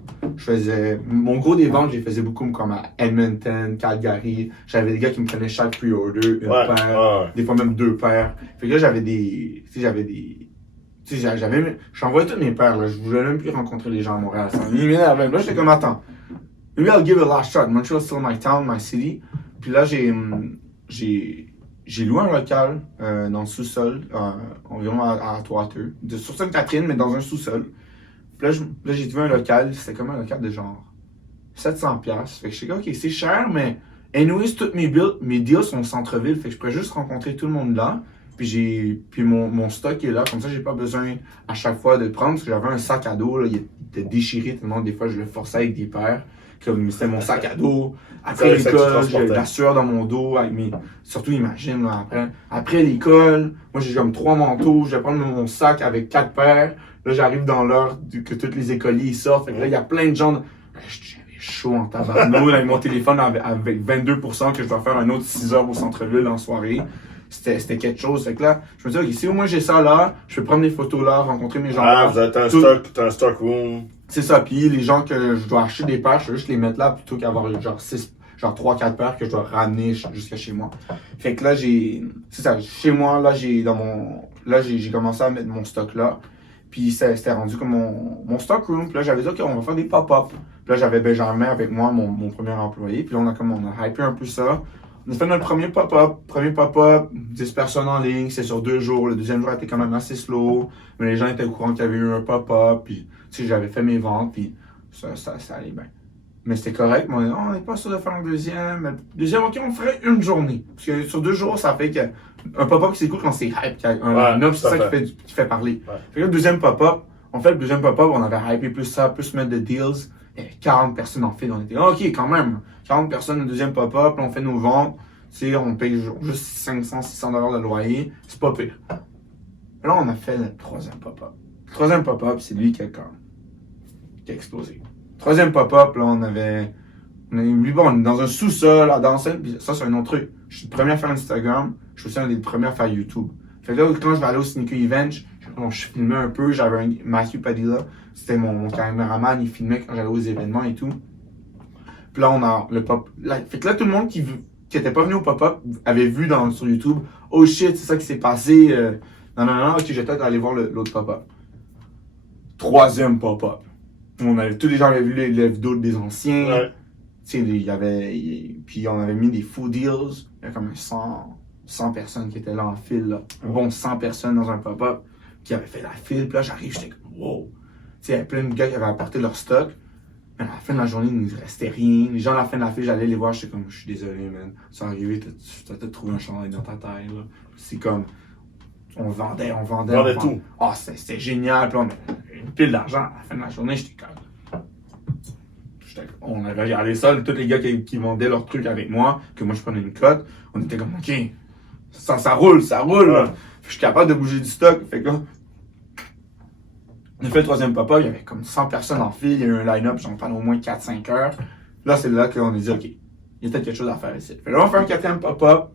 mon gros des ventes, je les faisais beaucoup comme à Edmonton, Calgary, j'avais des gars qui me prenaient chaque pre-order, une paire, des fois même 2 paires. Fait que là, j'envoyais toutes mes paires, là, je voulais même plus rencontrer les gens à Montréal, ça m'énervait. Là, j'étais comme, attends, maybe I'll give it a last shot. Montreal's still my town, my city. Puis là, j'ai loué un local dans le sous-sol, environ à Atwater, sur Sainte-Catherine, mais dans un sous-sol. Puis là, j'ai trouvé un local, c'était comme un local de genre 700$. Fait que je suis dit, ok, c'est cher, mais anyways, toutes mes deals sont au centre-ville, fait que je pourrais juste rencontrer tout le monde là. Puis mon stock est là, comme ça j'ai pas besoin à chaque fois de le prendre, parce que j'avais un sac à dos, là, il était déchiré tellement des fois je le forçais avec des paires. Comme c'était mon sac à dos. Après l'école, j'avais de la sueur dans mon dos. Surtout, imagine, là, après l'école, moi j'ai comme 3 manteaux, je vais prendre mon sac avec 4 paires. Là, j'arrive dans l'heure que tous les écoliers sortent. Fait que là, il y a plein de gens. J'avais chaud en tabarnak. Avec mon téléphone avec 22% que je dois faire un autre 6 heures au centre-ville en soirée. C'était quelque chose. Fait que là, je me dis, ok, si au moins j'ai ça là, je peux prendre des photos là, rencontrer mes gens là. Vous êtes un stock room. C'est ça, puis les gens que je dois acheter des paires, je vais juste les mettre là plutôt qu'avoir genre 3-4 paires que je dois ramener jusqu'à chez moi. Fait que là, c'est ça, chez moi, là, j'ai commencé à mettre mon stock là. Puis c'était rendu comme mon stock room. Puis là, j'avais dit, ok, on va faire des pop-up. Puis là, j'avais Benjamin avec moi, mon premier employé. Puis là, on a hypé un peu ça. On a fait notre premier pop-up, 10 personnes en ligne, c'est sur 2 jours. Le deuxième jour était quand même assez slow, mais les gens étaient au courant qu'il y avait eu un pop-up, puis tu sais, j'avais fait mes ventes, puis ça allait bien. Mais c'était correct, mais on n'est pas sûr de faire un deuxième. Mais deuxième, ok, on ferait une journée. Parce que sur 2 jours, ça fait qu'un pop-up, c'est cool quand c'est hype, qu'il y a un line-up, c'est ça qui fait parler. Ouais. Fait que le deuxième pop-up, on fait le deuxième pop-up, on avait hypé plus ça, plus mettre de deals. Il y avait 40 personnes en file, on était ok, quand même. 40 personnes au deuxième pop-up, on fait nos ventes. Tu sais, on paye juste 500-600$ de loyer, c'est pas pire. Là, on a fait le troisième pop-up. Le troisième pop-up, c'est lui qui a explosé. Troisième pop-up, là, on est dans un sous-sol à danser, puis ça, c'est un autre truc. Je suis le premier à faire Instagram, je suis aussi un des premiers à faire YouTube. Fait que là, quand je vais aller au Sneaker Event, je filmais un peu, j'avais un Matthew Padilla, c'était mon caméraman, il filmait quand j'allais aux événements et tout. Puis là, on a le pop. Fait que là, tout le monde qui était pas venu au pop-up avait vu sur YouTube, oh shit, c'est ça qui s'est passé. Non, ok, j'ai peut-être aller voir l'autre pop-up. Troisième pop-up. Tous les gens avaient vu les vidéos des anciens. Ouais. Tu sais, puis on avait mis des full deals. Il y a comme 100 personnes qui étaient là en file. Là. Un bon 100 personnes dans un pop-up qui avaient fait la file. Puis là, j'arrive, j'étais comme wow. Tu sais, il y avait plein de gars qui avaient apporté leur stock. À la fin de la journée, il nous restait rien. Les gens, à la fin de la file, j'allais les voir, j'étais comme, je suis désolé, man. Ils sont arrivés, t'as peut-être trouvé un chandail dans ta taille, là. C'est comme, on vendait. tout. Ah, c'était génial. Puis on avait une pile d'argent. À la fin de la journée, on avait regardé ça, tous les gars qui vendaient leurs trucs avec moi, que moi je prenais une cote, on était comme, ok, ça roule. Ouais. Je suis capable de bouger du stock. Fait que là, on a fait le troisième pop-up, il y avait comme 100 personnes en file, il y a eu un line-up, j'en parle au moins 4-5 heures. Là, c'est là qu'on a dit, ok, il y a peut-être quelque chose à faire ici. Fait que là, on fait un quatrième pop-up.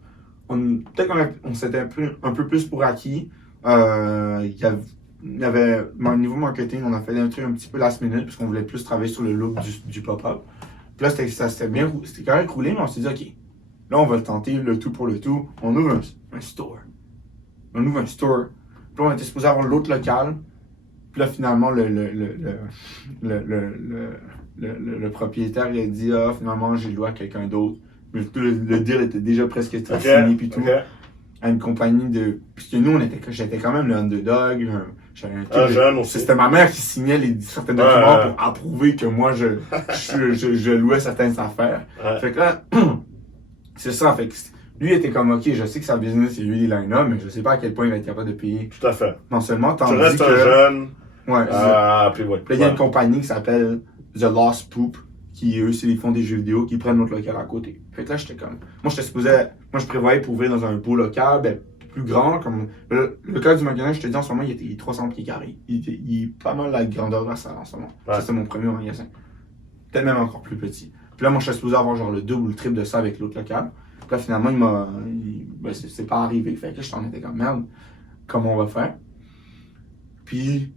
Peut-être qu'on s'était un peu plus pour acquis. Il y avait, au niveau marketing, on a fait un truc un petit peu last minute, parce qu'on voulait plus travailler sur le look du pop-up. Puis là, c'était correct roulé, mais on s'est dit, ok, là, on va le tenter, le tout pour le tout. On ouvre un store. On ouvre un store. Puis là, on était supposé avoir l'autre local. Puis là, finalement, le propriétaire, il a dit, ah, finalement, j'ai loué à quelqu'un d'autre. Mais le deal était déjà presque signé, puis tout. À une compagnie de. Puisque nous, j'étais quand même le underdog. J'avais un jeune aussi. C'était ma mère qui signait certains documents pour approuver que moi, je louais certaines affaires. Ouais. Fait que là, c'est ça. Fait que lui était comme, ok, je sais que sa business, il y a eu des line-up, mais je sais pas à quel point il va être capable de payer. Tout à fait. Non seulement, Tu restes un jeune. Ouais. Puis ouais. Là, il y a une compagnie qui s'appelle The Lost Poop, qui eux, ils font des jeux vidéo, qui prennent notre local à côté. Fait que là, j'étais comme. Moi, je prévoyais pour ouvrir dans un beau local, plus grand. Comme le local du magasin, je te dis, en ce moment, il est 300 pieds carrés. Il est pas mal la grandeur de la salle en ce moment. Ouais. Ça, c'est mon premier magasin. Peut-être même encore plus petit. Puis là, moi, je suis supposé avoir genre le double ou le triple de ça avec l'autre local. Puis là, finalement, c'est pas arrivé. Fait que là, je t'en étais comme, merde, comment on va faire? Puis,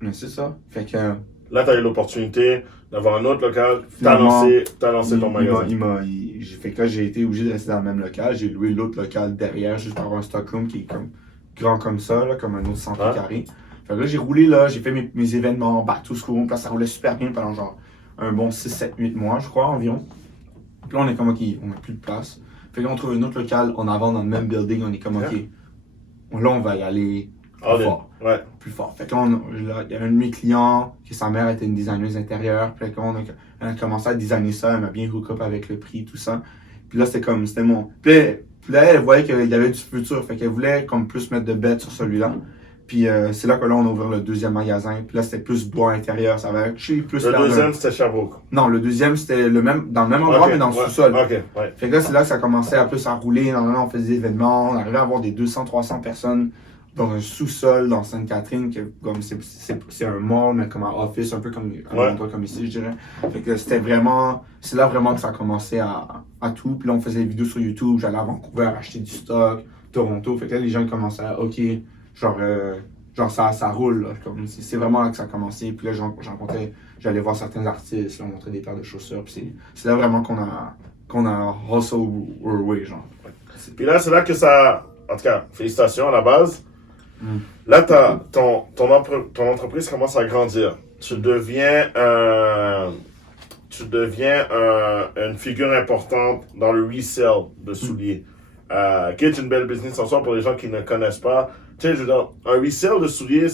mais c'est ça. Fait que. Là, tu as eu l'opportunité d'avoir un autre local. Tu as lancé ton magasin. Fait que là, j'ai été obligé de rester dans le même local. J'ai loué l'autre local derrière, juste pour avoir un stockroom qui est comme grand comme ça, là, comme un autre 100 pieds carrés. Fait que là, j'ai roulé là, j'ai fait mes événements back to school. Puis là, ça roulait super bien pendant genre un bon 6, 7, 8 mois, je crois, environ. Puis là, on est comme, ok, on n'a plus de place. Fait que là, on trouve un autre local en avant dans le même building. On est comme, ok, là, on va y aller plus fort. Ouais. Plus fort. Fait que là, il y avait un de mes clients, que sa mère était une designeuse intérieure. Puis là, on a commencé à designer ça. Elle m'a bien hook up avec le prix, tout ça. Puis là, c'était mon. Puis là, elle voyait qu'il y avait du futur. Fait qu'elle voulait comme plus mettre de bêtes sur celui-là. Puis c'est là que là, on a ouvert le deuxième magasin. Puis là, c'était plus bois intérieur. Ça avait plus. Le deuxième, c'était Sherbrooke. Non, le deuxième, c'était dans le même endroit, mais dans le sous-sol. Ok, ouais. Fait que là, c'est là que ça commençait à plus à rouler. On faisait des événements. On arrivait à avoir des 200-300 personnes dans un sous-sol dans Sainte-Catherine, comme c'est un mall, mais comme un office, un peu comme un endroit comme ici, je dirais. Fait que c'est là vraiment que ça a commencé à tout. Puis là, on faisait des vidéos sur YouTube. J'allais à Vancouver acheter du stock, Toronto. Fait que là, les gens commençaient à, ok, genre ça roule, là. Comme, c'est vraiment là que ça a commencé. Puis là, j'allais voir certains artistes, leur montrer des paires de chaussures. Puis c'est là vraiment qu'on a hustle our way, genre. Puis là, c'est là que ça, en tout cas, félicitations à la base. Là, ton entreprise commence à grandir. Tu deviens une figure importante dans le resell de souliers. Qui est une belle business en soi pour les gens qui ne connaissent pas. Tu sais, je veux dire, un resell de souliers,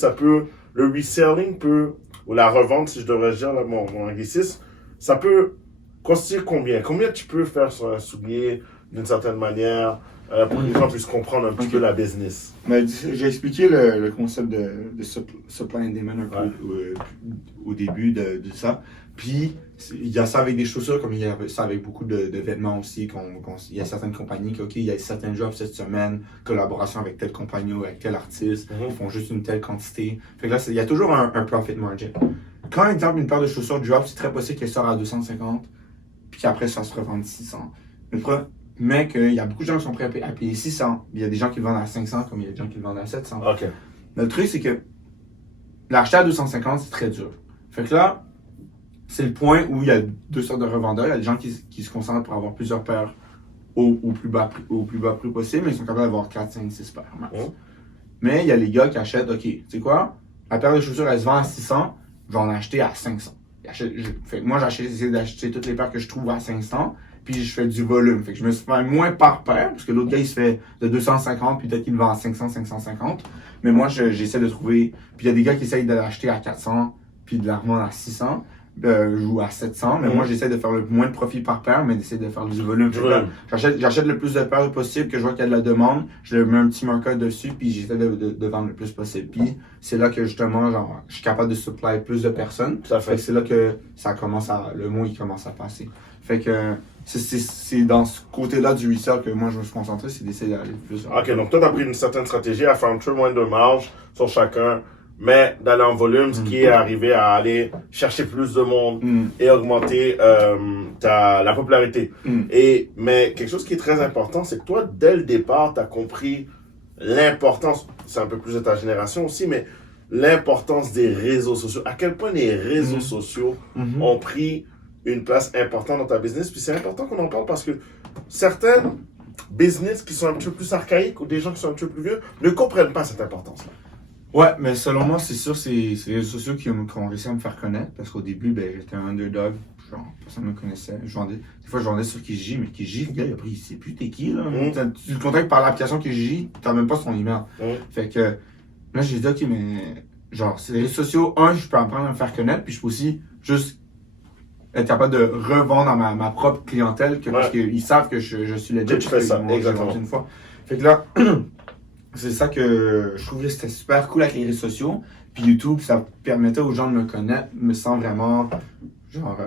le reselling peut, ou la revente, si je devrais dire, là, mon anglicisme, ça peut constituer combien? Combien tu peux faire sur un soulier d'une certaine manière? Pour que les gens puissent comprendre un petit peu la business. Mais j'ai expliqué le concept de supply and demand un peu au début de ça. Puis, il y a ça avec des chaussures, comme il y a ça avec beaucoup de vêtements aussi. Il y a certaines compagnies qui, OK, il y a certains jobs cette semaine, collaboration avec telle compagnie ou avec tel artiste, ils font juste une telle quantité. Fait que là, il y a toujours un profit margin. Quand, par exemple, une paire de chaussures drop, c'est très possible qu'elle sort à 250, puis qu'après, ça se revende 600. Mais qu'il y a beaucoup de gens qui sont prêts à payer 600. Il y a des gens qui le vendent à 500, comme il y a des gens qui le vendent à 700. OK. Mais le truc, c'est que l'acheter à 250, c'est très dur. Fait que là, c'est le point où il y a deux sortes de revendeurs. Il y a des gens qui se concentrent pour avoir plusieurs paires au plus bas prix possible, mais ils sont capables d'avoir 4, 5, 6 paires max. Mais il y a les gars qui achètent, OK, tu sais quoi? La paire de chaussures, elle se vend à 600, je vais en acheter à 500. Fait que moi, j'essaie d'acheter toutes les paires que je trouve à 500. Puis je fais du volume. Fait que je me suis fait moins par paire, parce que l'autre gars, il se fait de 250, puis peut-être qu'il le vend à 500, 550. Mais moi, j'essaie de trouver. Puis il y a des gars qui essayent de l'acheter à 400, puis de la revendre à 600 ou à 700. Mais moi, j'essaie de faire le moins de profit par paire, mais d'essayer de faire du volume. J'achète le plus de paires possible, que je vois qu'il y a de la demande. Je mets un petit marqueur dessus, puis j'essaie de vendre le plus possible. Puis c'est là que justement, genre, je suis capable de supply plus de personnes. Fait que c'est là que ça commence le mot, il commence à passer. Fait que c'est dans ce côté-là du resell que moi je me suis concentré, c'est d'essayer d'aller plus. Ok, donc toi, tu as pris une certaine stratégie à faire un peu moins de marge sur chacun, mais d'aller en volume, ce qui est arrivé à aller chercher plus de monde et augmenter la popularité. Mais quelque chose qui est très important, c'est que toi, dès le départ, tu as compris l'importance, c'est un peu plus de ta génération aussi, mais l'importance des réseaux sociaux. À quel point les réseaux sociaux ont pris une place importante dans ta business. Puis c'est important qu'on en parle parce que certaines business qui sont un petit peu plus archaïques ou des gens qui sont un petit peu plus vieux ne comprennent pas cette importance-là. Ouais, mais selon moi, c'est sûr, c'est les réseaux sociaux qui ont réussi à me faire connaître. Parce qu'au début, j'étais un underdog. Genre, personne ne me connaissait. Des fois, je vendais sur Kijiji, mais Kijiji, le gars, il sait plus t'es qui, là. Tu le contactes par l'application Kijiji, t'as même pas son email. Fait que là, j'ai dit, ok, mais genre, c'est les réseaux sociaux, je peux apprendre à me faire connaître, puis je peux aussi juste être capable de revendre à ma propre clientèle parce qu'ils savent que je suis legit. Tu fais ça, exactement. Une fois. Fait que là, c'est ça que je trouvais que c'était super cool avec les réseaux sociaux. Puis YouTube, ça permettait aux gens de me connaître, me sans vraiment, genre,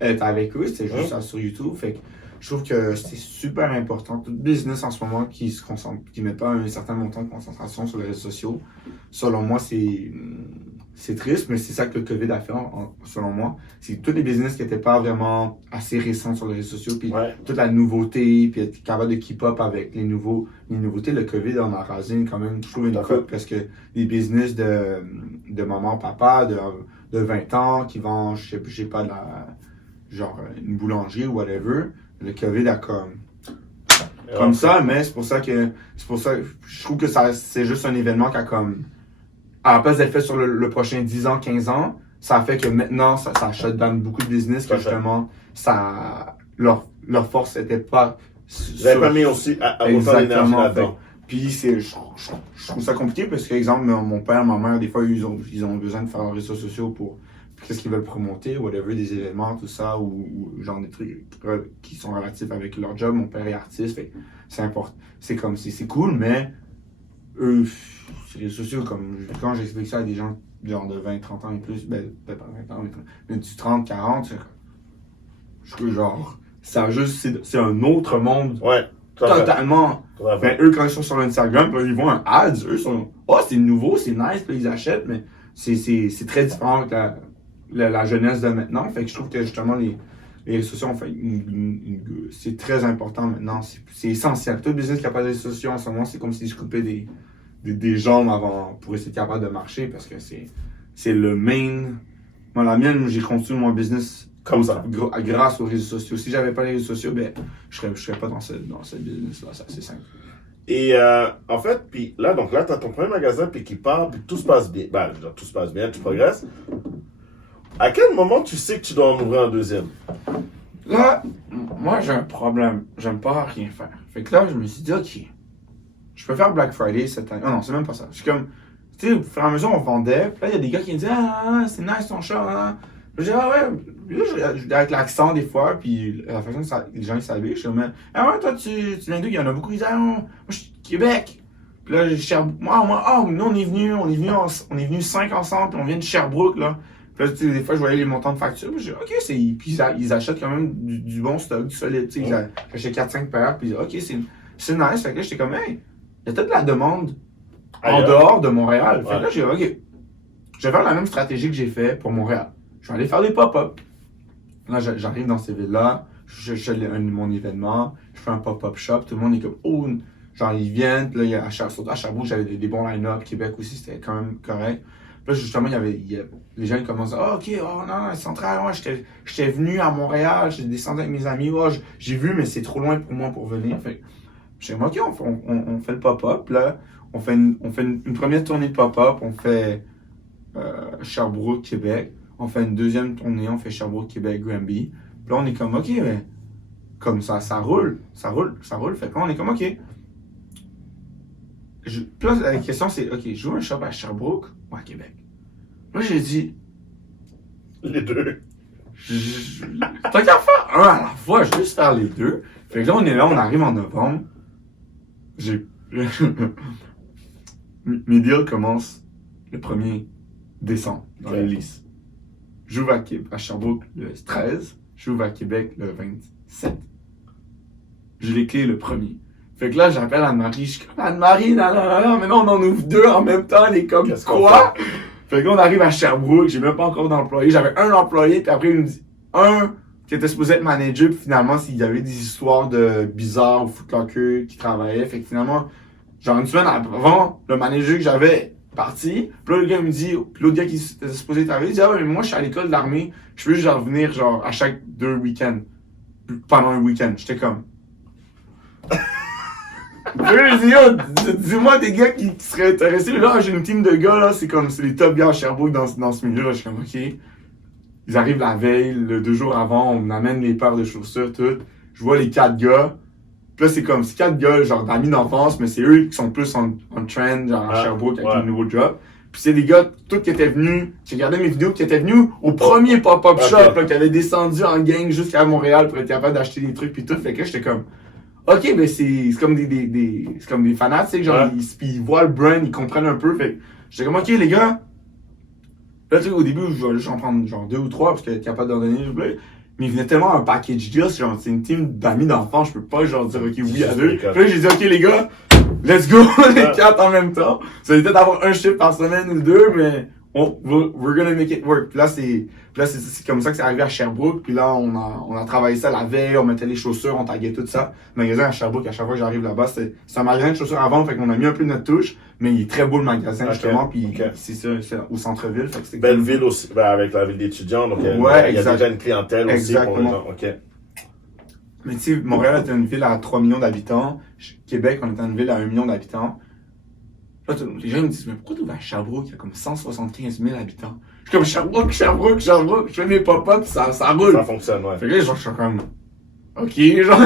être avec eux. C'était juste ça sur YouTube. Fait que je trouve que c'est super important. Tout business en ce moment qui met pas un certain montant de concentration sur les réseaux sociaux, selon moi, c'est triste, mais c'est ça que le COVID a fait, selon moi. C'est tous les business qui n'étaient pas vraiment assez récents sur les réseaux sociaux, puis toute la nouveauté, puis être capable de keep up avec les nouveautés. Le COVID en a rasé quand même, je trouve, une coupe, parce que les business de maman, papa, de 20 ans, qui vendent, je sais pas, genre une boulangerie ou whatever, le COVID a comme ça, mais c'est pour ça que je trouve que c'est juste un événement qui a comme, à la place d'être fait sur le prochain 10 ans, 15 ans, ça fait que maintenant, ça shut down beaucoup de business que justement, leur force n'était pas... Vous n'avez pas mis aussi autant d'énergie là-dedans. Puis je trouve ça compliqué parce que, exemple, mon père, ma mère, des fois, ils ont besoin de faire leurs réseaux sociaux pour qu'est-ce qu'ils veulent promoter, whatever, des événements, tout ça, ou genre des trucs qui sont relatifs avec leur job. Mon père est artiste, fait c'est important. C'est cool, mais eux, les réseaux sociaux, comme quand j'explique ça à des gens genre de 20, 30 ans et plus, pas 20 ans, mais du 30, 40, je trouve genre, c'est un autre monde. Ouais. Totalement. Eux, quand ils sont sur Instagram, ils voient un ads, eux sont, c'est nouveau, c'est nice, puis ils achètent, mais c'est très différent avec la jeunesse de maintenant. Fait que je trouve que justement, les réseaux sociaux ont fait c'est très important maintenant. C'est essentiel. Tout le business qui a pas de réseaux sociaux en ce moment, c'est comme si je coupais des jambes avant pour essayer de être capable de marcher parce que c'est le main. Moi, la mienne, j'ai construit mon business comme ça. Grâce aux réseaux sociaux. Si j'avais pas les réseaux sociaux, je serais pas dans ce business-là. C'est simple. Et en fait, puis là, tu as ton premier magasin puis qui part, puis tout se passe bien. Tout se passe bien, tu progresses. À quel moment tu sais que tu dois en ouvrir un deuxième? Là, moi, j'ai un problème. J'aime pas rien faire. Fait que là, je me suis dit, OK, je peux faire Black Friday cette année. Non, c'est même pas ça. Je suis comme, tu sais, au fur et à mesure, on vendait. Puis là, il y a des gars qui me disaient, c'est nice ton chat. Hein. Je dis, ouais. Avec l'accent des fois, puis la façon que les gens ils s'habillent, je suis comme, ouais, toi, tu viens d'où? Il y en a beaucoup qui disent, moi, je suis de Québec. Puis là, nous, on est venus 5 ensemble, puis on vient de Sherbrooke, là. Puis là, des fois, je voyais les montants de facture, puis je dis, OK, puis ils achètent quand même du bon stock, du solide, tu sais. Ils achètent 4-5 paires, puis OK, c'est nice. Fait que là, j'étais comme, hey, il y a peut-être de la demande en dehors de Montréal. Fait que là, j'ai dit, OK, je vais faire la même stratégie que j'ai fait pour Montréal. Je vais aller faire des pop-up. Là, j'arrive dans ces villes-là, je fais mon événement, je fais un pop-up shop, tout le monde est comme, genre, ils viennent, puis là, surtout à Sherbrooke, j'avais des bons line-up, Québec aussi, c'était quand même correct. Puis là, justement, les gens ils commencent à dire, non, Central, j'étais venu à Montréal, j'ai descendu avec mes amis, j'ai vu, mais c'est trop loin pour moi pour venir. Fait je dis, OK, on fait le pop-up, là, on fait une première tournée de pop-up, on fait Sherbrooke, Québec, on fait une deuxième tournée, on fait Sherbrooke, Québec, Granby. Puis là, on est comme, OK, mais comme ça roule. Fait que là, on est comme, OK. Puis là, la question, c'est, OK, je veux un shop à Sherbrooke ou à Québec? Là, j'ai dit, Les deux. Tant qu'à faire un à la fois, je vais juste faire les deux. Fait que là, on est là, on arrive en novembre. J'ai. Mes deals commencent le 1er décembre dans les listes. J'ouvre à Sherbrooke le 13, j'ouvre à Québec le 27. J'ai les clés le 1er. Fait que là, j'appelle Anne-Marie, je suis comme Anne-Marie, non, mais non, on en ouvre deux en même temps, elle est comme quoi? Fait que là, on arrive à Sherbrooke, j'ai même pas encore d'employé, j'avais un employé, puis après, il me dit, un qui était supposé être manager, puis finalement, s'il y avait des histoires de bizarres au Foot Locker qui travaillait, fait que finalement, genre une semaine avant, le manager que j'avais parti, puis là, le gars me dit, puis l'autre gars qui était supposé travailler, il dit, ah ouais, mais moi, je suis à l'école de l'armée, je peux juste revenir, genre, à chaque 2 week-ends, pendant un week-end. J'étais comme... Je dis, yo, dis-moi des gars qui seraient intéressés. Là, j'ai une team de gars, là, c'est les top gars à Sherbrooke dans ce milieu-là. Je suis comme, ok. Ils arrivent la veille, le 2 jours avant, on amène les paires de chaussures, tout. Je vois les 4 gars. Puis là, c'est comme, c'est 4 gars, genre, d'amis d'enfance, mais c'est eux qui sont plus en trend, genre, à Sherbrooke, avec le nouveau job. Puis c'est des gars, tous qui étaient venus, j'ai regardé mes vidéos, qui étaient venus au premier pop-up shop, là, qui avaient descendu en gang jusqu'à Montréal pour être capable d'acheter des trucs, puis tout. Fait que j'étais comme, ok, ben c'est comme c'est comme des fanatiques, genre, ils voient le brand, ils comprennent un peu. Fait que j'étais comme, ok, les gars. Là, tu sais, au début, je vais juste en prendre genre 2 ou 3 parce qu'être capable d'en donner. Mais il venait tellement un package deal, genre, c'est une team d'amis d'enfants, je peux pas genre dire, ok, oui à 2. Puis là, j'ai dit, ok, les gars, let's go, les 4 en même temps. Ça va peut-être d'avoir un shift par semaine ou 2, mais we're gonna make it work. Puis là, c'est comme ça que c'est arrivé à Sherbrooke. Puis là, on a travaillé ça la veille, on mettait les chaussures, on taguait tout ça. Le magasin à Sherbrooke, à chaque fois que j'arrive là-bas, c'est un magasin de chaussures à vendre, fait qu'on a mis un peu notre touche. Mais il est très beau le magasin, justement. Puis c'est ça, c'est au centre-ville. Fait que c'est belle ville aussi, ben, avec la ville d'étudiants. Donc, il y a déjà une clientèle aussi pour les gens. Okay. Mais tu sais, Montréal était une ville à 3 millions d'habitants. Québec, on était une ville à 1 million d'habitants. Là, les gens me disent, mais pourquoi tu vas à Sherbrooke? Il y a comme 175 000 habitants. Je suis comme Sherbrooke. Je fais mes pop-ups, ça roule. Ça fonctionne, ouais. Fait que là, genre, je suis comme, ok, genre.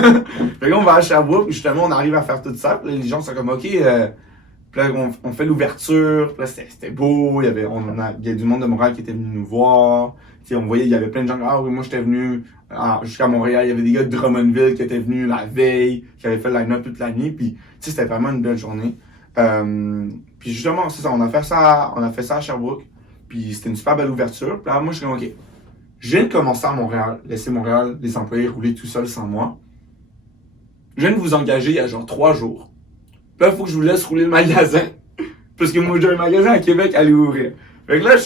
Fait que là, on va à Sherbrooke, puis justement, on arrive à faire tout ça. Puis là, les gens sont comme, ok, puis là, on fait l'ouverture. Puis là, c'était beau. Il y a du monde de Montréal qui était venu nous voir. Tu sais, on voyait, il y avait plein de gens. Ah oui, moi, j'étais venu jusqu'à Montréal. Il y avait des gars de Drummondville qui étaient venus la veille, qui avaient fait le line-up toute la nuit. Puis, tu sais, c'était vraiment une belle journée. Puis justement, c'est ça, on a fait ça à Sherbrooke. Puis c'était une super belle ouverture. Puis là, moi, je suis comme, ok, je viens de commencer à Montréal, laisser Montréal, les employés rouler tout seuls sans moi. Je viens de vous engager il y a genre 3 jours. Puis là, il faut que je vous laisse rouler le magasin. Parce que moi, j'ai un magasin à Québec à aller ouvrir. Fait que là,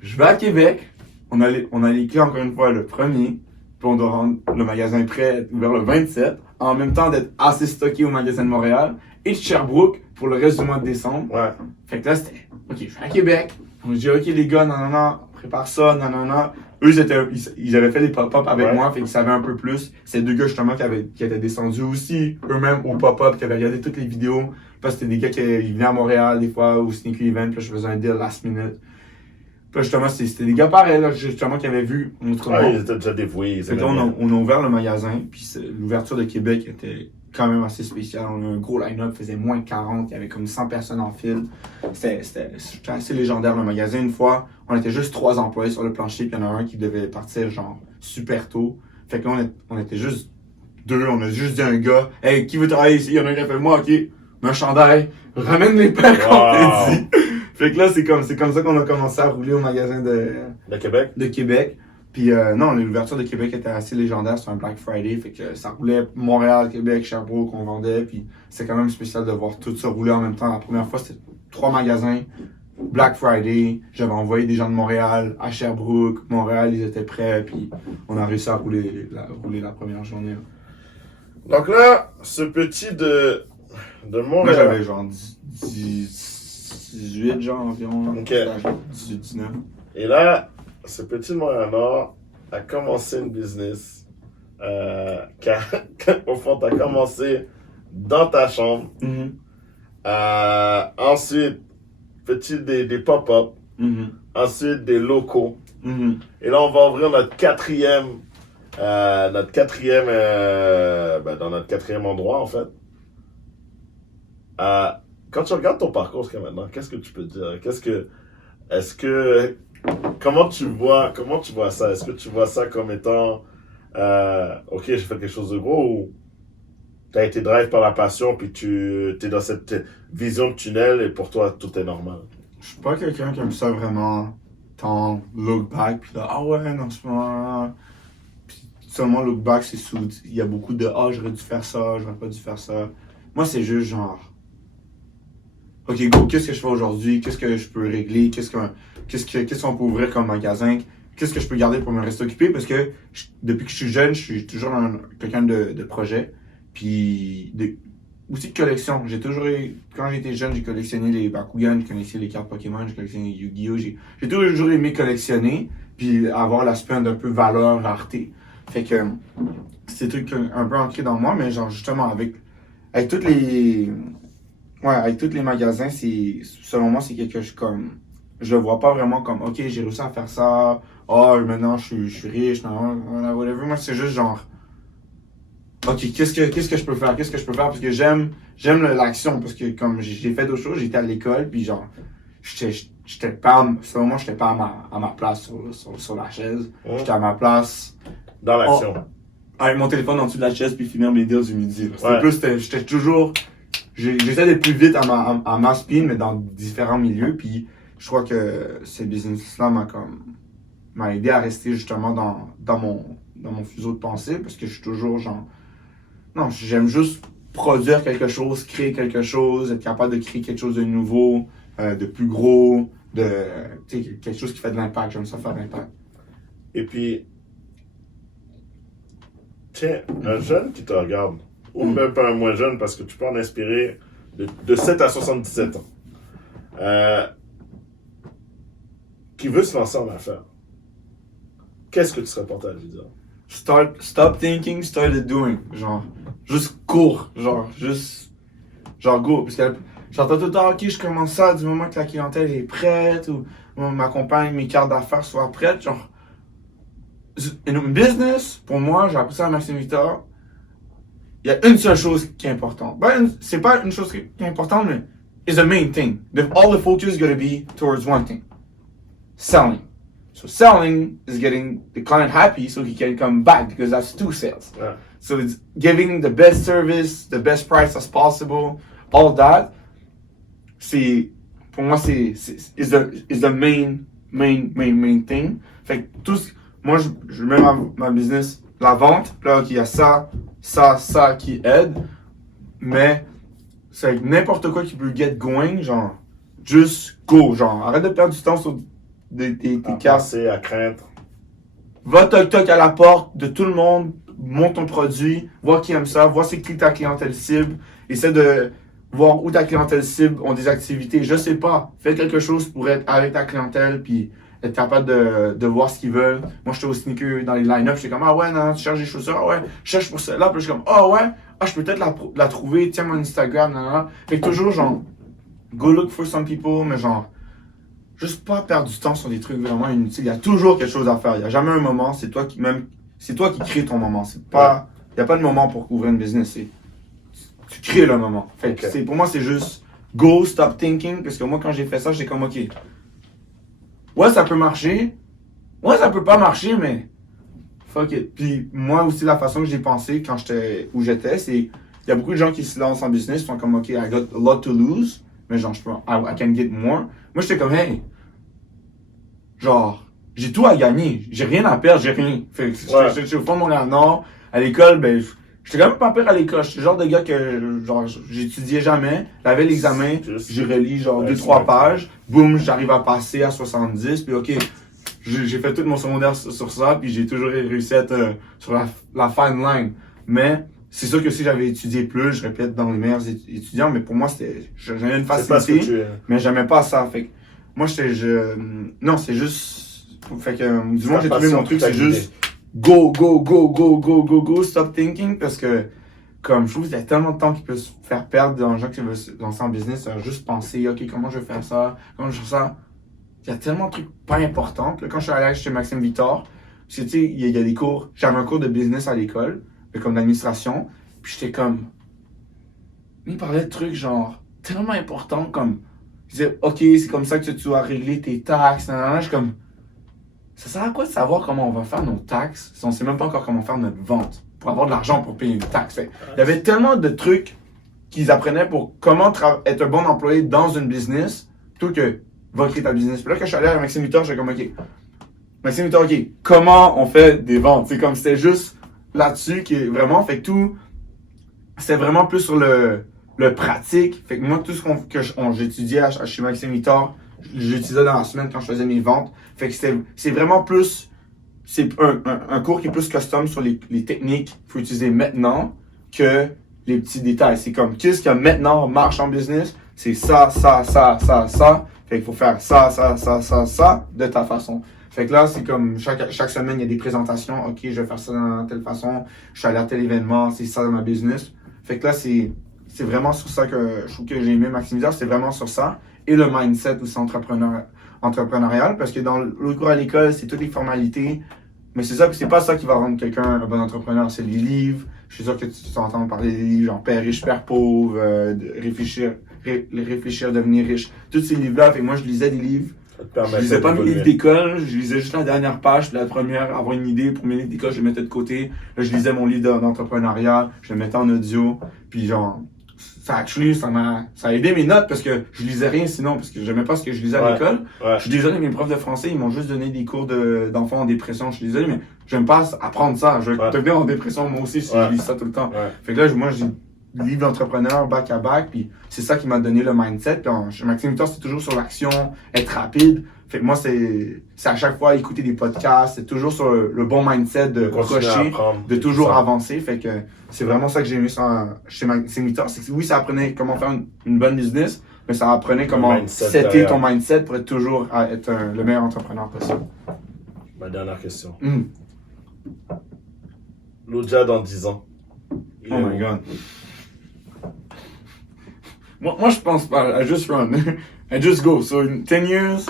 je vais à Québec. On a les clés encore une fois le 1er. Puis on doit rendre le magasin prêt, ouvert le 27. En même temps d'être assez stocké au magasin de Montréal. Et de Sherbrooke pour le reste du mois de décembre. Ouais. Fait que là, c'était, ok, je vais à Québec. On dit, ok, les gars, non, prépare ça, non. Eux, ils avaient fait des pop-up avec moi, fait qu'ils savaient un peu plus. C'est 2 gars, justement, qui étaient descendus aussi, eux-mêmes, au pop-up, qui avaient regardé toutes les vidéos. Puis c'était des gars qui venaient à Montréal, des fois, au Sneaky Event, puis là, je faisais un deal last minute. Puis là, justement, c'était des gars pareils, là, justement, qui avaient vu notre nom. Ouais, ils étaient déjà dévoués. Fait que là, on a ouvert le magasin, puis l'ouverture de Québec était quand même assez spécial. On a un gros line-up, faisait moins de 40, il y avait comme 100 personnes en file. C'était assez légendaire le magasin. Une fois, on était juste 3 employés sur le plancher, puis il y en a un qui devait partir genre super tôt. Fait que là, on était juste 2, on a juste dit à un gars, hey, qui veut travailler ici? Il y en a un qui a fait moi, ok, mets un chandail, ramène les paires qu'on t'a dit. Fait que là, c'est comme ça qu'on a commencé à rouler au magasin de Québec. Puis non, l'ouverture de Québec était assez légendaire, c'était un Black Friday, fait que ça roulait Montréal, Québec, Sherbrooke, on vendait, puis c'était quand même spécial de voir tout ça rouler en même temps. La première fois, c'était 3 magasins, Black Friday, j'avais envoyé des gens de Montréal à Sherbrooke, Montréal, ils étaient prêts, puis on a réussi à rouler la première journée. Donc là, ce petit de Montréal. Moi, j'avais genre 18 gens environ, ok. 18-19. Et là, ce petit de Montréal-Nord a commencé une business. Au fond, tu as commencé dans ta chambre. Mm-hmm. Ensuite, des pop-up. Mm-hmm. Ensuite, des locaux. Mm-hmm. Et là, on va ouvrir notre quatrième dans notre quatrième endroit, en fait. Quand tu regardes ton parcours jusqu'à maintenant, qu'est-ce que tu peux dire? Est-ce que comment tu vois ça? Est-ce que tu vois ça comme étant, ok, j'ai fait quelque chose de gros ou t'as été drive par la passion puis tu es dans cette vision de tunnel et pour toi tout est normal? Je suis pas quelqu'un qui aime ça vraiment, tant look back, puis là, ah ouais, non, c'est pas. Puis seulement look back, c'est sous. Il y a beaucoup de, ah, j'aurais dû faire ça, j'aurais pas dû faire ça. Moi, c'est juste genre, ok, go, qu'est-ce que je fais aujourd'hui? Qu'est-ce que je peux régler? Qu'est-ce qu'on peut ouvrir comme magasin? Qu'est-ce que je peux garder pour me rester occupé? Parce que depuis que je suis jeune, je suis toujours quelqu'un de projet. Puis aussi de collection. Quand j'étais jeune, j'ai collectionné les Bakugan, j'ai collectionné les cartes Pokémon, j'ai collectionné les Yu-Gi-Oh! J'ai toujours aimé collectionner, puis avoir l'aspect d'un peu valeur, rareté. Fait que c'est des trucs un peu ancrés dans moi, mais genre justement avec toutes les. Ouais, avec tous les magasins, selon moi, c'est quelque chose comme. Je le vois pas vraiment comme, ok, j'ai réussi à faire ça, oh, maintenant je suis riche, non, whatever. Moi, c'est juste genre, ok, qu'est-ce que je peux faire? Qu'est-ce que je peux faire? Parce que j'aime l'action, parce que comme j'ai fait d'autres choses, j'étais à l'école, puis genre, j'étais pas, selon moi, j'étais pas à ma place sur la chaise. J'étais à ma place. Dans l'action. Avec mon téléphone en dessous de la chaise, puis finir mes deals du midi. J'étais toujours. J'essaie d'être plus vite à ma speed, mais dans différents milieux. Puis je crois que ce business-là m'a aidé à rester justement dans mon fuseau de pensée, parce que je suis toujours genre. Non, j'aime juste produire quelque chose, créer quelque chose, être capable de créer quelque chose de nouveau, de plus gros, quelque chose qui fait de l'impact. J'aime ça faire de l'impact. Et puis, tiens, un jeune qui te regarde, ou même pas un moins jeune, parce que tu peux en inspirer de 7 à 77 ans, qui veut se lancer en affaires, qu'est-ce que tu serais porté à lui dire? Stop thinking, start doing. Genre, juste cours. Genre, go. Parce que j'entends tout le temps, ok, je commence ça du moment que la clientèle est prête, ou ma compagne, mes cartes d'affaires soient prêtes. Genre, une business, pour moi, j'ai appris ça à Maxime Victor. Il y a une seule chose qui est importante. C'est pas une chose qui est importante, mais it's the main thing. All the focus is going to be towards one thing. Selling. So selling is getting the client happy so he can come back, because that's two sales. Yeah. So it's giving the best service, the best price as possible, all that. Pour moi, is the main thing. Fait que moi, je mets ma business, la vente, là, ok, il y a ça qui aide, mais c'est n'importe quoi qui peut get going, genre, just go, genre, arrête de perdre du temps sur tes cartes. À craindre. Va toc à la porte de tout le monde, monte ton produit, vois qui aime ça, vois c'est qui ta clientèle cible, essaie de voir où ta clientèle cible ont des activités, je sais pas, fais quelque chose pour être avec ta clientèle, puis être capable de voir ce qu'ils veulent. Moi, j'étais au sneaker dans les line-up, j'étais comme, ah ouais, non, tu cherches des chaussures, ah ouais, je cherche pour celle-là, puis je suis comme, ah ouais, je peux peut-être la trouver, tiens mon Instagram, nan. Fait que toujours, genre, go look for some people, mais genre, juste pas perdre du temps sur des trucs vraiment inutiles. Il y a toujours quelque chose à faire. Il n'y a jamais un moment. C'est toi qui crée ton moment. Il n'y a pas de moment pour ouvrir une business. Tu crées le moment. Fait que pour moi, c'est juste go, stop thinking. Parce que moi, quand j'ai fait ça, j'étais comme, ok. Ouais, ça peut marcher. Ouais, ça peut pas marcher, mais fuck it. Puis moi aussi, la façon que j'ai pensé quand où j'étais, c'est, il y a beaucoup de gens qui se lancent en business, ils sont comme, ok, I got a lot to lose. Mais genre, I can get more. Moi, j'étais comme, hey, genre, j'ai tout à gagner. J'ai rien à perdre, j'ai rien. Fait que j'étais au fond de mon nord. À l'école, ben, j'étais quand même pas pire à l'école. J'étais le genre de gars que, genre, j'étudiais jamais. J'avais l'examen, j'ai relis genre 2-3 pages. Boum, j'arrive à passer à 70. Puis ok, j'ai fait tout mon secondaire sur ça. Puis j'ai toujours réussi à être sur la fine line. Mais, c'est sûr que si j'avais étudié plus, j'aurais pu être dans les meilleurs étudiants, mais pour moi, j'avais une facilité, mais j'aimais pas ça. Fait que moi, non, c'est juste, fait que, du moins, j'ai trouvé mon truc, c'est juste, go, stop thinking, parce que, comme, je trouve qu'il y a tellement de temps qui peut se faire perdre dans les gens qui veulent se lancer en business, à juste penser, ok, comment je vais faire ça, comment je vais faire ça. Il y a tellement de trucs pas importants. Puis là, quand je suis allé chez Maxime Victor, parce que, tu sais, il y a des cours, j'avais un cours de business à l'école, comme d'administration, puis j'étais comme, il parlait de trucs genre tellement importants, comme, il disait, ok, c'est comme ça que tu dois régler tes taxes, je suis comme, ça sert à quoi de savoir comment on va faire nos taxes si on sait même pas encore comment faire notre vente pour avoir de l'argent pour payer une taxe? Fait, il y avait tellement de trucs qu'ils apprenaient pour comment être un bon employé dans une business plutôt que va créer ta business. Puis là, quand je suis allé à Maxime Victor, j'étais comme, OK, Maxime Victor, OK, comment on fait des ventes? C'est comme, c'était juste là-dessus qui est vraiment, fait que tout, c'était vraiment plus sur le pratique. Fait que moi, tout ce que j'étudiais chez Maxime Victor, j'utilisais dans la semaine quand je faisais mes ventes. Fait que c'est vraiment plus, c'est un cours qui est plus custom sur les techniques qu'il faut utiliser maintenant que les petits détails. C'est comme, qu'est-ce qui maintenant marche en business? C'est ça. Fait qu'il faut faire ça de ta façon. Fait que là, c'est comme, chaque semaine, il y a des présentations. OK, je vais faire ça de telle façon. Je suis allé à tel événement. C'est ça dans ma business. Fait que là, c'est vraiment sur ça que je trouve que j'ai aimé maximiser. C'est vraiment sur ça. Et le mindset aussi entrepreneurial. Parce que dans le cours à l'école, c'est toutes les formalités. Mais c'est pas ça qui va rendre quelqu'un un bon entrepreneur. C'est les livres. Je suis sûr que tu entends parler des livres, genre Père riche, Père pauvre, réfléchir, devenir riche. Tous ces livres-là, fait que moi, je lisais des livres. Je lisais pas mes livres d'école, je lisais juste la dernière page, puis la première, avoir une idée pour mes livres d'école, je les mettais de côté. Là, je lisais mon livre d'entrepreneuriat, je le mettais en audio, puis genre, ça a aidé mes notes parce que je lisais rien sinon, parce que j'aimais pas ce que je lisais à l'école. Ouais. Je suis désolé, mes profs de français, ils m'ont juste donné des cours d'enfants en dépression. Je suis désolé, mais j'aime pas apprendre ça. Je vais devenir en dépression moi aussi si je lis ça tout le temps. Fait que là, moi, j'ai livre d'entrepreneur back à back, puis c'est ça qui m'a donné le mindset. Puis chez Maxime Victor, c'est toujours sur l'action, être rapide. Fait que moi, c'est à chaque fois écouter des podcasts, c'est toujours sur le bon mindset de crocher, de toujours avancer. Fait que c'est vraiment ça que j'ai aimé chez Maxime Victor. C'est que oui, ça apprenait comment faire une bonne business, mais ça apprenait comment setter ton mindset pour être toujours être le meilleur entrepreneur possible. Ma dernière question. Lodja dans 10 ans. Oh my God. Moi, je pense pas. I just run. I just go. So, in 10 years,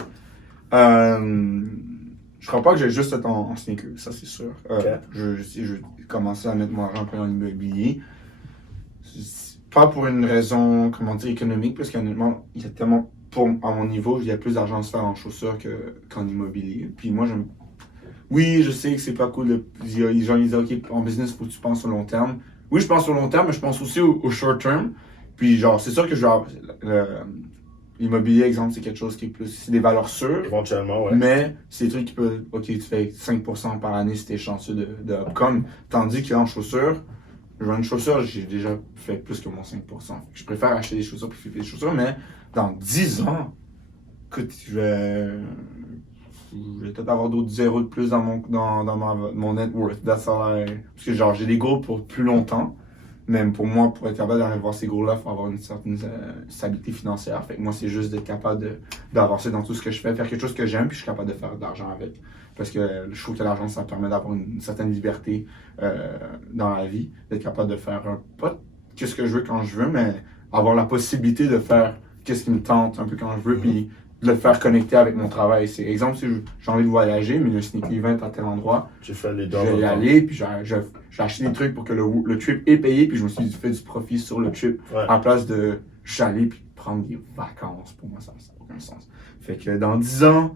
je crois pas que j'ai juste être en sneakers, ça c'est sûr. Je vais commencer à mettre mon argent en immobilier. Pas pour une raison, économique, parce qu'honnêtement, il y a tellement, à mon niveau, il y a plus d'argent à se faire en chaussures qu'en immobilier. Puis moi, oui, je sais que c'est pas cool les gens disent, OK, en business, il faut que tu penses au long terme. Oui, je pense au long terme, mais je pense aussi au short term. Puis genre, c'est sûr que l'immobilier, exemple, c'est quelque chose qui est plus, c'est des valeurs sûres. Éventuellement, ouais. Mais c'est des trucs qui peuvent, OK, tu fais 5% par année si t'es chanceux de upcome. Tandis qu'en chaussures, je vends une chaussure, j'ai déjà fait plus que mon 5%. Je préfère acheter des chaussures puis faire des chaussures, mais dans 10 ans, écoute, je vais peut-être avoir d'autres zéros de plus dans mon net worth. That's all parce que genre, j'ai des goals pour plus longtemps. Même pour moi, pour être capable d'avoir ces goals-là, il faut avoir une certaine stabilité financière. Fait que moi, c'est juste d'être capable d'avancer dans tout ce que je fais, faire quelque chose que j'aime, puis je suis capable de faire de l'argent avec. Parce que je trouve que l'argent, ça permet d'avoir une certaine liberté dans la vie, d'être capable de faire pas qu'est-ce que je veux quand je veux, mais avoir la possibilité de faire qu'est-ce qui me tente un peu quand je veux, puis de le faire connecter avec mon travail. C'est exemple, si j'ai envie de voyager, mais il y a un sneaker event à tel endroit, je vais y aller, puis j'ai acheté des trucs pour que le trip est payé, puis je me suis fait du profit sur le trip, en place de j'allais puis prendre des vacances. Pour moi, ça n'a aucun sens. Fait que dans 10 ans,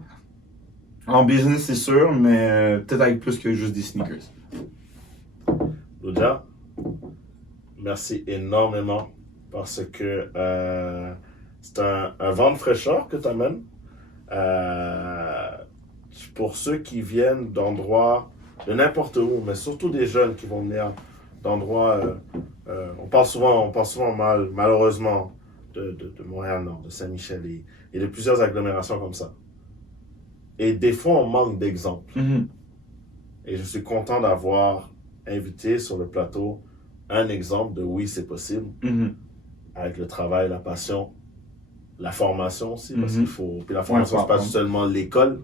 en business, c'est sûr, mais peut-être avec plus que juste des sneakers. Lodja, merci énormément parce que c'est un vent de fraîcheur que tu amènes. Pour ceux qui viennent d'endroits, de n'importe où, mais surtout des jeunes qui vont venir d'endroits, on parle souvent malheureusement, de Montréal-Nord, de Saint-Michel et de plusieurs agglomérations comme ça. Et des fois, on manque d'exemples. Et je suis content d'avoir invité sur le plateau un exemple de oui, c'est possible, avec le travail, la passion, la formation aussi, parce qu'il faut... Puis la formation, c'est pas seulement l'école,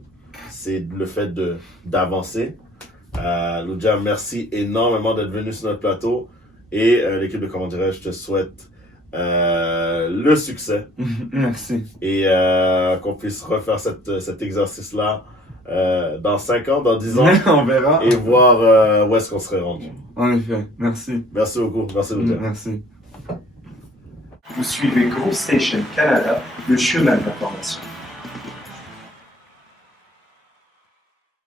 c'est le fait d'avancer. Lodja, merci énormément d'être venu sur notre plateau. Et l'équipe de Comment dirais-je, je te souhaite le succès. Merci. Et qu'on puisse refaire cet exercice-là dans 5 ans, dans 10 ans. On verra. Et voir où est-ce qu'on serait rendu. En effet. Merci. Merci beaucoup. Merci, Lodja. Merci. Vous suivez Groupe Station Canada, le chemin de la formation.